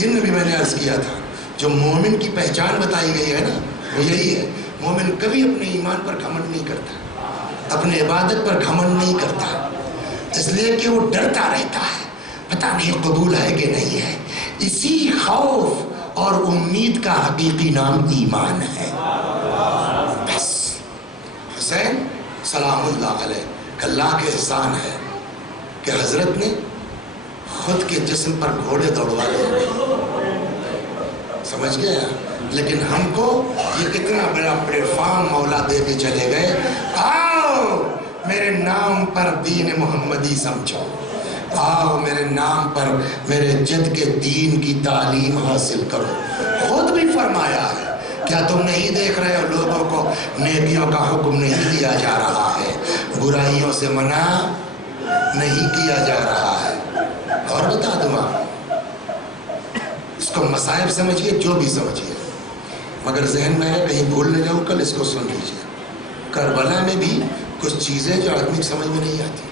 دن میں بھی میں نے عرض کیا تھا جو مومن کی پہچان بتائی گئی ہے نا وہ یہی ہے، مومن کبھی اپنے ایمان پر گھمنڈ نہیں کرتا، اپنے عبادت پر گھمنڈ نہیں کرتا، اس لیے کہ وہ ڈرتا رہتا ہے پتہ نہیں قبول ہے کہ نہیں ہے۔ اسی خوف اور امید کا حقیقی نام ایمان ہے۔ بس حسین سلام اللہ علیہ کہ اللہ کے احسان ہے کہ حضرت نے خود کے جسم پر گھوڑے دوڑوا لے، سمجھ گئے؟ لیکن ہم کو یہ کتنا بڑا پلیٹ فارم مولا دے کے چلے گئے، آؤ میرے نام پر دین محمدی سمجھو، آؤ میرے نام پر میرے جد کے دین کی تعلیم حاصل کرو۔ خود بھی فرمایا ہے، کیا تم نہیں دیکھ رہے ہو لوگوں کو نیکیوں کا حکم نہیں دیا جا رہا ہے، برائیوں سے منع نہیں کیا جا رہا ہے؟ اور بتا دوں اس کو مصائب سمجھیے جو بھی سمجھیے، مگر ذہن میں ہے کہیں بھول نہ جاؤں، کل اس کو سن لیجیے۔ کربلا میں بھی کچھ چیزیں جو آدمی کی سمجھ میں نہیں آتی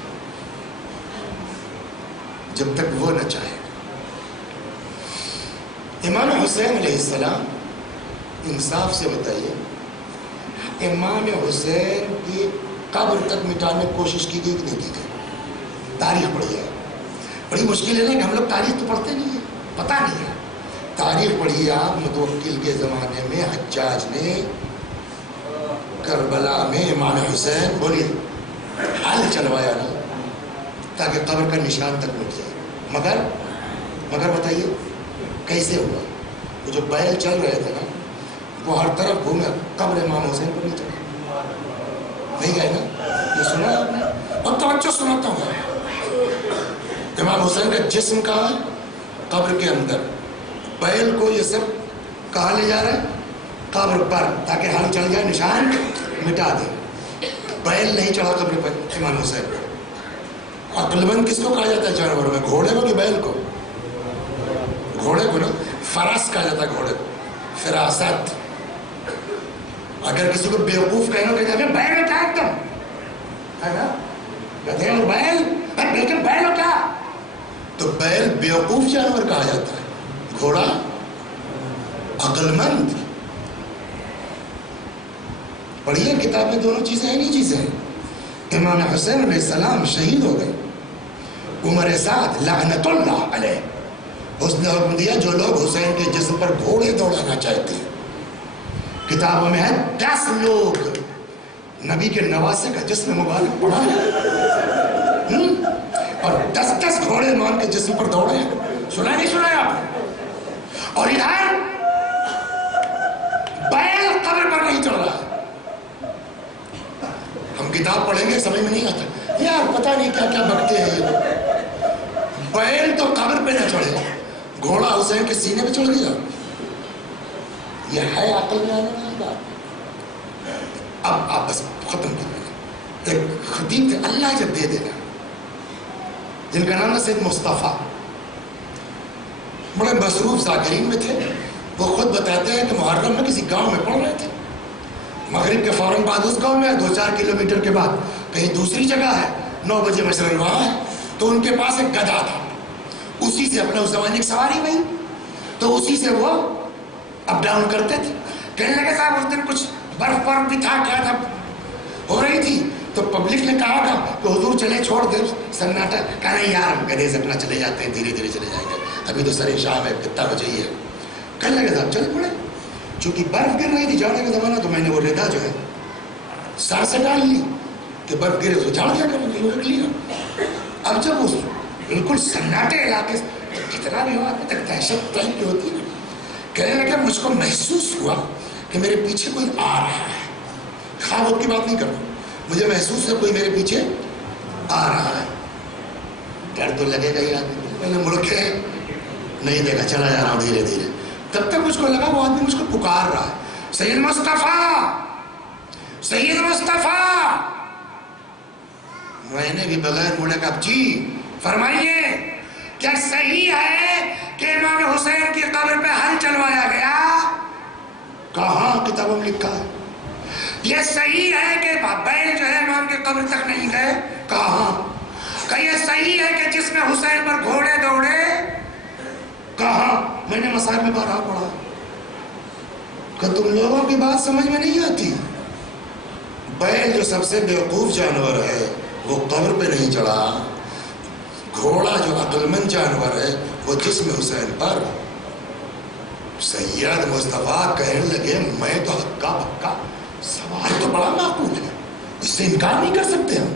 جب تک وہ نہ چاہے۔ امام حسین علیہ السلام، انصاف سے بتائیے امام حسین کی قبر تک مٹانے کی کوشش کی گئی کہ نہیں کی گئی؟ تاریخ پڑھی ہے، بڑی مشکل ہے نا کہ ہم لوگ تاریخ تو پڑھتے نہیں ہیں، پتہ نہیں ہے۔ تاریخ پڑھیے آپ، متوکل کے زمانے میں حجاج نے کربلا میں امام حسین بولیے حل چلوایا نا تاکہ قبر کا نشان تک مٹ جائے، مگر بتائیے کیسے ہوا؟ وہ جو بیل چل رہے تھے نا وہ ہر طرف گھومے، قبر امام حسین پر نہیں چلے، نہیں گئے نا؟ یہ سنا آپ نے؟ اور توجہ سناتا ہوں، امام حسین کا جسم کہاں ہے؟ قبر کے اندر۔ بیل کو یہ سب کہاں لے جا رہے ہیں؟ قبر پر، تاکہ ہل چل جائے نشان مٹا دے۔ بیل نہیں چڑھا قبر پر امام حسین پر۔ عقل مند کس کو کہا جاتا ہے جانوروں میں؟ گھوڑے کو کہ بیل کو؟ گھوڑے کو نا، فرس کہا جاتا ہے گھوڑے کو، فراست۔ اگر کسی کو بیوقوف کہنا کہ بیل اٹھا ایک دم ہے نا، کہتے ہیں بیل، لیکن بیل اٹھا، تو بیل بیوقوف جانور کہا جاتا ہے، گھوڑا عقل مند. پڑھیے کتاب میں دونوں چیزیں نہیں چیزیں ہیں. امام حسین علیہ السلام شہید ہو گئے. عمر سعد لعنت اللہ علیہ اس نے حکم دیا جو لوگ حسین کے جسم پر گھوڑے دوڑانا چاہتے ہیں، کتابوں میں ہے 10 لوگ نبی کے نواسے کا جسم مبارک پڑا ہے اور 10 گھوڑے مان کے جسم پر دوڑے ہیں. سنا نہیں سنا آپ نے؟ اور ادھر بیل قبر پر نہیں چڑھ رہا ہے. ہم کتاب پڑھیں گے سمجھ میں نہیں آتا یار، پتہ نہیں کیا کیا بکتے ہیں یہ. بیل تو قبر پہ نہ چڑھے، گھوڑا حسین کے سینے پہ چڑھ گیا. یہ ہے عقل میں آنے والی بات. اب آپ بس ختم کر دیں. ایک خطیب تھے اللہ جب دے دینا، جن کا نام ہے سید مصطفیٰ، بڑے مصروف ذاکرین میں تھے. وہ خود بتاتے ہیں کہ محرم میں کسی گاؤں میں پڑھ رہے تھے، مغرب کے فوراً بعد اس گاؤں میں 2-4 کلومیٹر کے بعد کہیں دوسری جگہ ہے، 9 بجے مشرق وہاں ہے. تو ان کے پاس ایک گدھا تھا، اسی سے اپنا اس زمانے کی سواری ہوئی تو اسی سے وہ اپ ڈاؤن کرتے تھے. کہنے لگے صاحب اس دن کچھ برف بھی تھا، کیا تھا ہو رہی تھی، تو پبلک نے کہا تھا کہ حضور چلے چھوڑ دے سناٹا. کہا نہیں یار ہم گدھے سے اپنا چلے جاتے ہیں، دھیرے دھیرے چلے جائیں گے، ابھی تو سر شام ہے، کتنا بجے ہی ہے. کہنے لگے صاحب چل پڑے. چونکہ برف گر رہی تھی جانے کا زمانہ، تو میں نے وہ ردا جو ہے سر سے ڈال لی کہ برف گرے تو جھاڑ دیا کریں، رکھ لیا. اب جب اس بالکل سناٹے علاقے سے کتنا بھی ہو آدمی تک دہشت ٹائپ کی ہوتی ہے. کہنے لگے مجھ کو محسوس ہوا کہ میرے پیچھے کوئی آ رہا ہے. خواب کی بات نہیں کرتا، مجھے محسوس ہے کوئی میرے پیچھے آ رہا ہے. ڈر تو لگے گا ہی آدمی. میں نے مڑ کے نہیں دیکھا، چلا جا رہا ہوں دھیرے دھیرے. تب تک مجھ کو لگا وہ آدمی مجھ کو پکار رہا ہے، سید مصطفیٰ، سید مصطفیٰ. میں نے بھی بغیر مڑے کہا جی فرمائیے کیا صحیح ہے کہ امام حسین کی قبر پہ ہل چلوایا گیا؟ کہاں کتابوں میں لکھا ہے؟ یہ صحیح ہے کہ بیل جو ہے امام کی قبر تک نہیں گئے؟ کہاں؟ کہ یہ صحیح ہے کہ جس میں حسین پر گھوڑے دوڑے؟ کہاں؟ میں نے مسائل میں بارہا پڑھا کہ تم لوگوں کی بات سمجھ میں نہیں آتی. بیل جو سب سے بیوقوف جانور ہے وہ قبر پہ نہیں چڑھا، گھوڑا جو عقل مند جانور ہے وہ جسم حسین پر. سید مصطفیٰ کہنے لگے میں تو ہکا بکا، سوال تو بڑا معقول ہے، اس سے انکار نہیں کر سکتے ہم،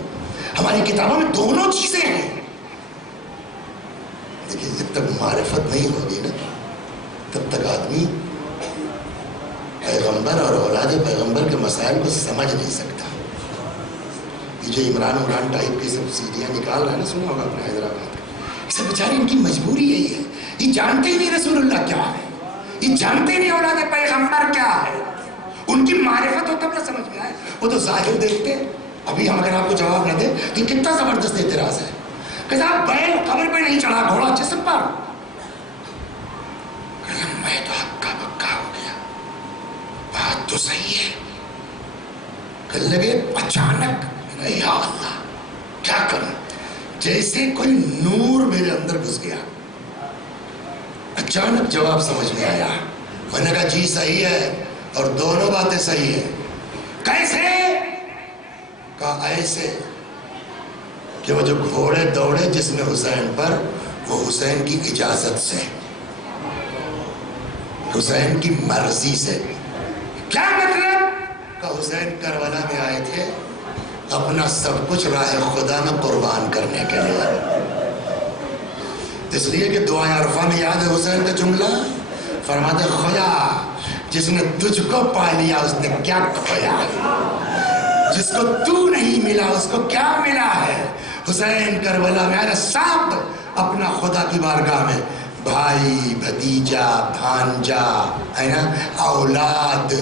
ہماری کتابوں میں دونوں چیزیں ہیں. لیکن جب تک معرفت نہیں ہوگی نا تب تک آدمی پیغمبر اور اولاد پیغمبر کے مسائل کو سمجھ نہیں سکتا. یہ جو عمران ٹائپ کی سب سیڑھیاں نکال رہا ہے نا، سنا ہوگا اپنا حیدرآباد کا، سب بیچارے ان کی مجبوری یہی ہے. یہ جانتے ہی نہیں رسول اللہ کیا ہے، یہ جانتے نہیں اولاد پیغمبر کیا ہے. ان کی معرفت ہو تب نہ سمجھ میں آئے. وہ تو ظاہر دیکھتے. ابھی ہم اگر آپ کو جواب نہ دیں تو یہ کتنا زبردست اعتراض ہے کہ صاحب بیل قبر پہ نہیں چڑھا، گھوڑا جسم پر. میں تو ہکا بکا ہو گیا، بات تو صحیح ہے. کہنے لگے اچانک یا اللہ کیا کروں، جیسے کوئی نور میرے اندر گھس گیا. اچانک جواب سمجھ میں آیا. میں نے کہا جی صحیح ہے اور دونوں باتیں صحیح ہیں. کیسے؟ کہا ایسے کہ وہ جو گھوڑے دوڑے جس میں حسین پر، وہ حسین کی اجازت سے، حسین کی مرضی سے. کیا مطلب؟ کہ حسین کربلا میں آئے تھے اپنا سب کچھ راہ خدا میں قربان کرنے کے لیے. اس لیے کہ دعائیں عرفہ میں یاد ہے حسین کا جملہ، فرماتے خدا جس نے تجھ کو پا لیا اس نے کیا کھویا، جس کو تو نہیں ملا اس کو کیا ملا ہے. حسین کربلا میں آئے سب اپنا خدا کی بارگاہ میں، بھائی بھتیجا بھانجا ہے نا، اولاد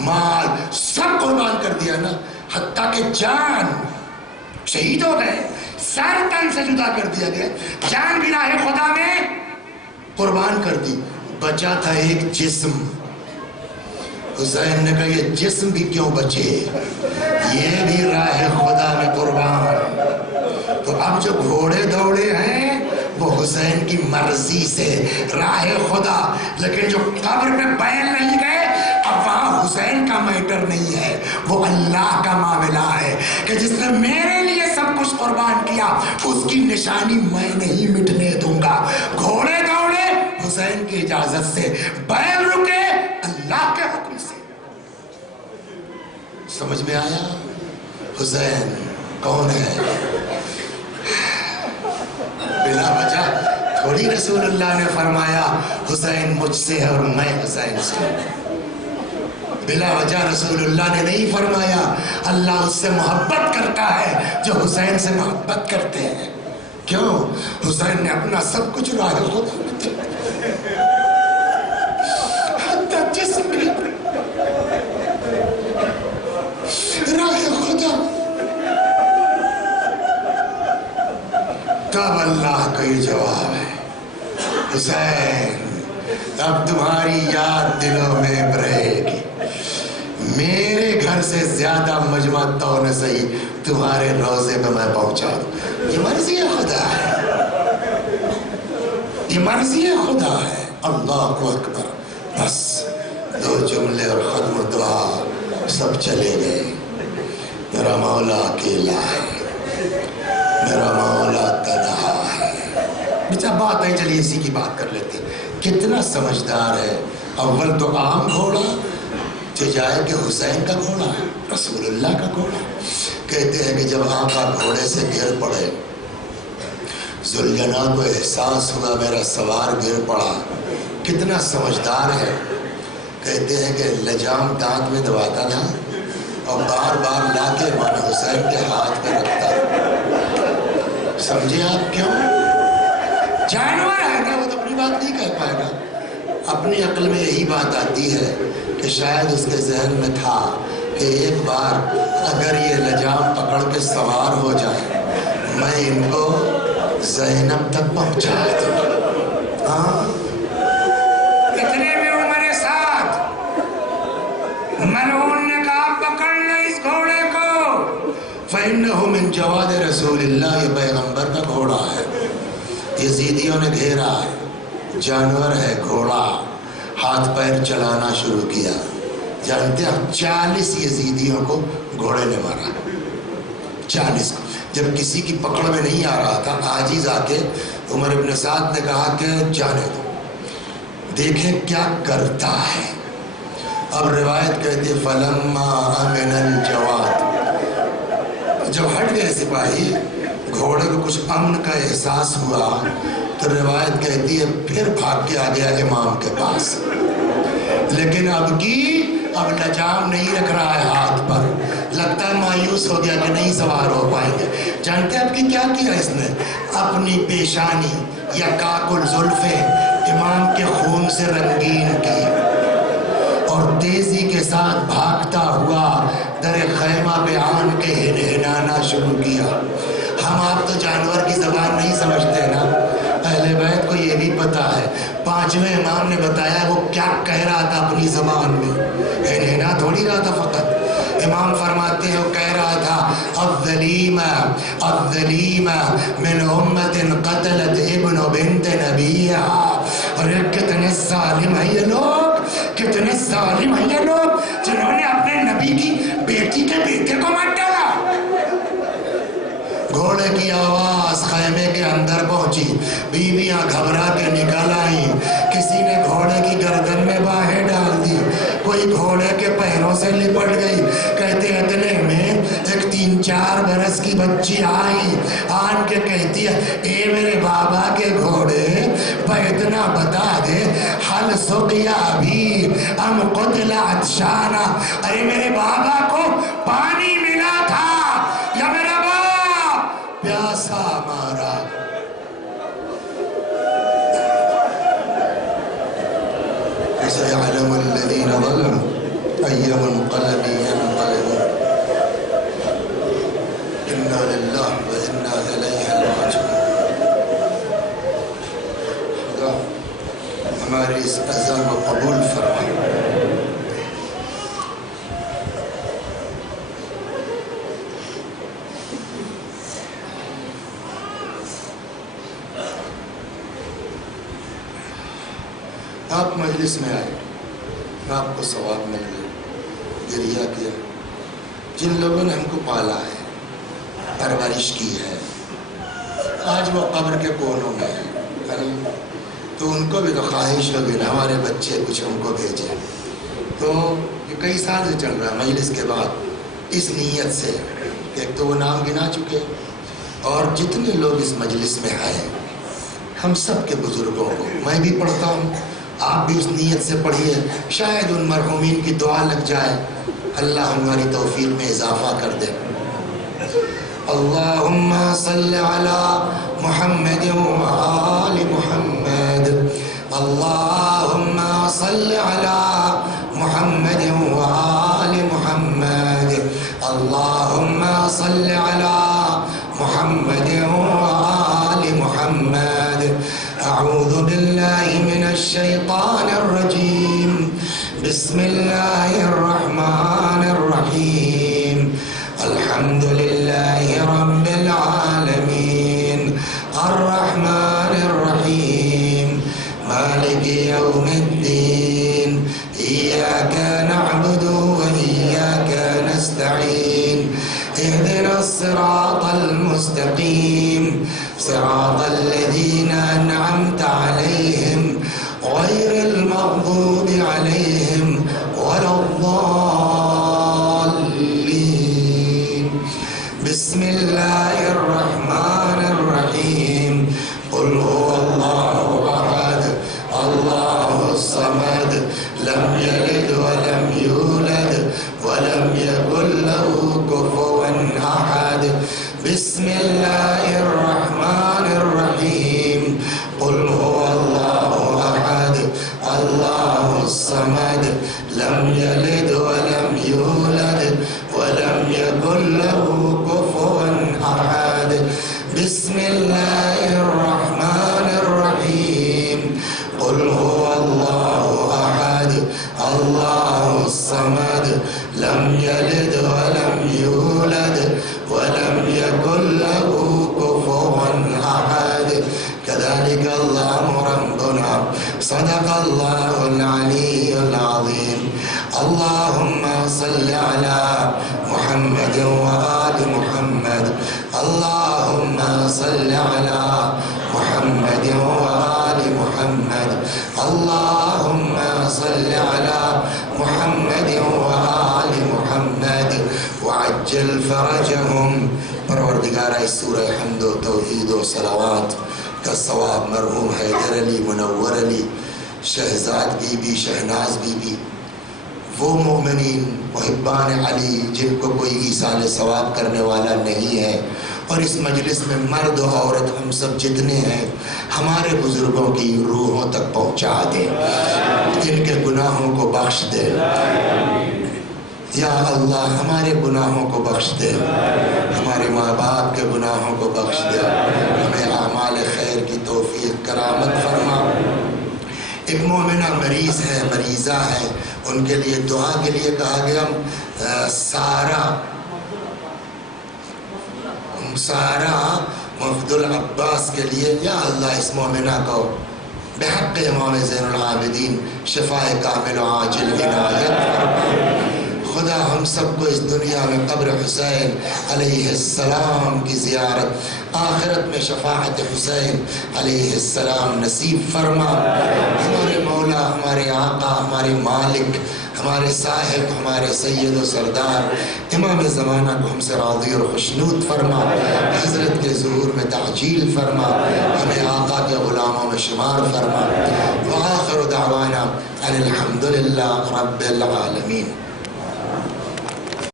مال سب قربان کر دیا نا، حتیٰ کہ جان شہید ہو گئے، سر تن سے جدا کر دیا گیا، جان بھی راہ خدا میں قربان کر دی. بچا تھا ایک جسم. حسین نے کہا یہ جسم بھی کیوں بچے، یہ بھی راہ خدا میں قربان. تو اب جو گھوڑے دوڑے ہیں وہ حسین کی مرضی سے راہ خدا. لیکن جو قبر پہ بیل نہیں گئے، اب وہاں حسین کا میٹر نہیں ہے، وہ اللہ کا معاملہ ہے کہ جس نے میرے لیے سب کچھ قربان کیا اس کی نشانی میں نہیں مٹنے دوں گا. گھوڑے دوڑے حسین کی اجازت سے، بیل رکے اللہ کے حکم سے. سمجھ میں آیا؟ حسین کون ہے؟ بلا وجہ تھوڑی رسول اللہ نے فرمایا حسین مجھ سے ہے اور میں حسین سے. بلا وجہ رسول اللہ نے نہیں فرمایا. اللہ اس سے محبت کرتا ہے جو حسین سے محبت کرتے ہیں. کیوں؟ حسین نے اپنا سب کچھ راہ خدا میں دیا، حتی جسم بھی راہ خدا. تب اللہ کا یہ جواب ہے، حسین اب تمہاری یاد دلوں میں رہے گی. میرے گھر سے زیادہ مجمع تو نہ صحیح تمہارے روزے پہ میں پہنچا دوں. یہ مرضی خدا ہے، یہ مرضی خدا ہے. اللہ اکبر. بس دو جملے اور ختم دعا، سب چلے گئے. میرا مولا اکیلا ہے، میرا مولا تنہا ہے. بچہ بات ہے، چلیے اسی کی بات کر لیتے. کتنا سمجھدار ہے. اول تو عام گھوڑا جو جائے کہ حسین کا گھوڑا ہے، رسول اللہ کا گھوڑا. کہتے ہیں کہ جب آقا گھوڑے سے گر پڑے، ذوالجناح کو احساس ہوا میرا سوار گر پڑا. کتنا سمجھدار ہے. کہتے ہیں کہ لجام دانت میں دباتا تھا اور بار بار لا کے مولانا حسین کے ہاتھ پہ رکھتا. سمجھے آپ کیوں؟ جانور ہے نا، وہ تو اپنی بات نہیں کہہ پائے گا. اپنی عقل میں یہی بات آتی ہے کہ شاید اس کے ذہن میں تھا کہ ایک بار اگر یہ لجام پکڑ کے سوار ہو جائے میں ان کو زینب تک پہنچا دوں. ہاں، اتنے میں عمر ساتھ مرہون نے کہا پکڑ لے اس گھوڑے کو، فَإِنَّهُ مِن جَوَادِ رسول اللہ. یہ پیغمبر کا گھوڑا ہے. یزیدیوں نے گھیرا ہے، جانور ہے گھوڑا. ہاتھ پیر چلانا شروع کیا. جانتے ہیں 40 یزیدیوں کو گھوڑے نے مارا. 40 کو. جب کسی کی پکڑ میں نہیں آ رہا تھا، عاجز آ کے عمر ابن سعد نے کہا کہ جانے دو، دیکھیں کیا کرتا ہے. اب روایت کہتی ہے فَلَمَّا أَمِنَ الْجَوَادِ. جب ہٹ گئے سپاہی، گھوڑے کو کچھ امن کا احساس ہوا تو روایت کہتی ہے پھر بھاگ کے آ گیا امام کے پاس. لیکن اب لجام نہیں رکھ رہا ہے ہاتھ پر. لگتا ہے مایوس ہو گیا کہ نہیں سوار ہو پائیں گے. جانتے ہیں اب کی کیا کیا اس نے؟ اپنی پیشانی یا کاکل زلفیں امام کے خون سے رنگین کی اور تیزی کے ساتھ بھاگتا ہوا در خیمہ پہ آن کے ہنہنانا شروع کیا. ہم آپ تو جانور کی زبان نہیں سمجھتے نا. اہل بیت کو یہ بھی پتا ہے. 5ویں امام نے بتایا وہ کیا کہہ رہا تھا اپنی زبان میں. ہنہنا تھوڑی رہا تھا فقط. امام فرماتے ہیں وہ کہہ رہا تھا الظلیم من امت قتلت ابن بنت نبیہا. اور کتنے ظالم ہیں یہ لوگ، کتنے ظالم ہیں یہ لوگ جنہوں نے اپنے نبی کی بیٹی کے بیٹے کو مار ڈالا. گھوڑے کی آواز خیمے کے اندر پہنچی. بیویاں گھبرا کے نکل آئیں. کسی نے گھوڑے کی گردن میں باہیں ڈال دی، کوئی گھوڑے کے پیروں سے لپٹ گئی. کہتے اتنے میں ایک 3-4 برس کی بچی آئی، آن کے کہتی ہے اے میرے بابا کے گھوڑے اتنا بتا دے حل سقیا بھی ام قتل عطشانا. ارے میرے بابا کو پانی ملا تھا یا میرا باپ پیاسا مارا. سيعلم الذين ظلموا أي منقلب ينقلبون. إنا لله وإنا إليه راجعون. خدا ہماری اس اذان کو قبول فرمائے. آپ مجلس میں آئے، آپ کو ثواب مل گیا، گریہ کیا۔ جن لوگوں نے ہم کو پالا ہے، پرورش کی ہے، آج وہ قبر کے کونوں میں ہیں، تو ان کو بھی تو خواہش ہوگی نا ہمارے بچے کچھ ہم کو بھیجیں۔ تو یہ کئی سال سے چل رہا ہے مجلس کے بعد اس نیت سے کہ ایک تو وہ نام گنا چکے، اور جتنے لوگ اس مجلس میں آئے ہم سب کے بزرگوں کو، میں بھی پڑھتا ہوں، آپ بھی اس نیت سے پڑھیے، شاید ان مرحومین کی دعا لگ جائے، اللہ ہماری توفیق میں اضافہ کر دے۔ اللہم صلی علی محمد و آل محمد، اللہم صلی علی محمد و آل محمد، اللہم صلی علی محمد و آل محمد۔ اعوذ باللہ من الشیطان الرجیم، بسم اللہ الرحمن الرحیم، الحمد للہ رب العالمین، الرحمن الرحیم، مالک یوم الدین، ایاک نعبد و ایاک نستعین، اهدنا الصراط المستقیم، صراط الذین انعمت علیہم غیر المغضوب علیہم ولا الضالین۔ بسم اللہ الرحمن الرحیم، قل هو اللہ احد اللہ الصمد، لم یلد ولم یولد ولم یکن له کفوا احد۔ بسم اللہ الرحمن الرحیم، قل هو اللہ احد اللہ الصمد، لم یلد ولم یولد ولم یکن له کفوا احد۔ بسم اللہ الرحمن الرحیم، قل هو اللہ احد اللہ الصمد، لم یلد ولم یولد ولم یکن له کفوا احد۔ كذلك الله ربنا صدق الله العلي العظيم۔ اللهم صل على محمد وآل محمد، اللهم صل على محمد وآل محمد، اللهم صل على محمد وآل محمد وعجل فرجهم۔ پروردگارہ اس سورہ حمد و توحید و صلوات کا ثواب مرحوم حیدر علی، منور علی، شہزاد بی بی، شہناز بی بی، وہ مومنین محبان علی جن کو کوئی ایصال ثواب کرنے والا نہیں ہے، اور اس مجلس میں مرد و عورت ہم سب جتنے ہیں، ہمارے بزرگوں کی روحوں تک پہنچا دے، ان کے گناہوں کو بخش دے یا اللہ، ہمارے گناہوں کو بخش دے، ہمارے ماں باپ کے گناہوں کو بخش دے، ہمیں اعمال خیر کی توفیق کرامت فرما۔ ایک مومنہ مریض ہے، مریضہ ہے، ان کے لیے دعا کے لیے کہا گیا، سارا وفد العباس کے لیے، یا اللہ اس مومنہ کو بحق امام زین العابدین شفاء کامل و عاجل عنایت فرما۔ خدا ہم سب کو اس دنیا میں قبر حسین علیہ السلام کی زیارت، آخرت میں شفاعت حسین علیہ السلام نصیب فرما۔ ہمارے مولا، ہمارے آقا، ہمارے مالک، ہمارے صاحب، ہمارے سید و سردار امام زمانہ کو ہم سے راضی اور خوشنود فرما، حضرت کے ظہور میں تعجیل فرما، ہمیں آقا کے غلاموں میں شمار فرما۔ وآخر دعوانا ان الحمد للہ رب العالمین۔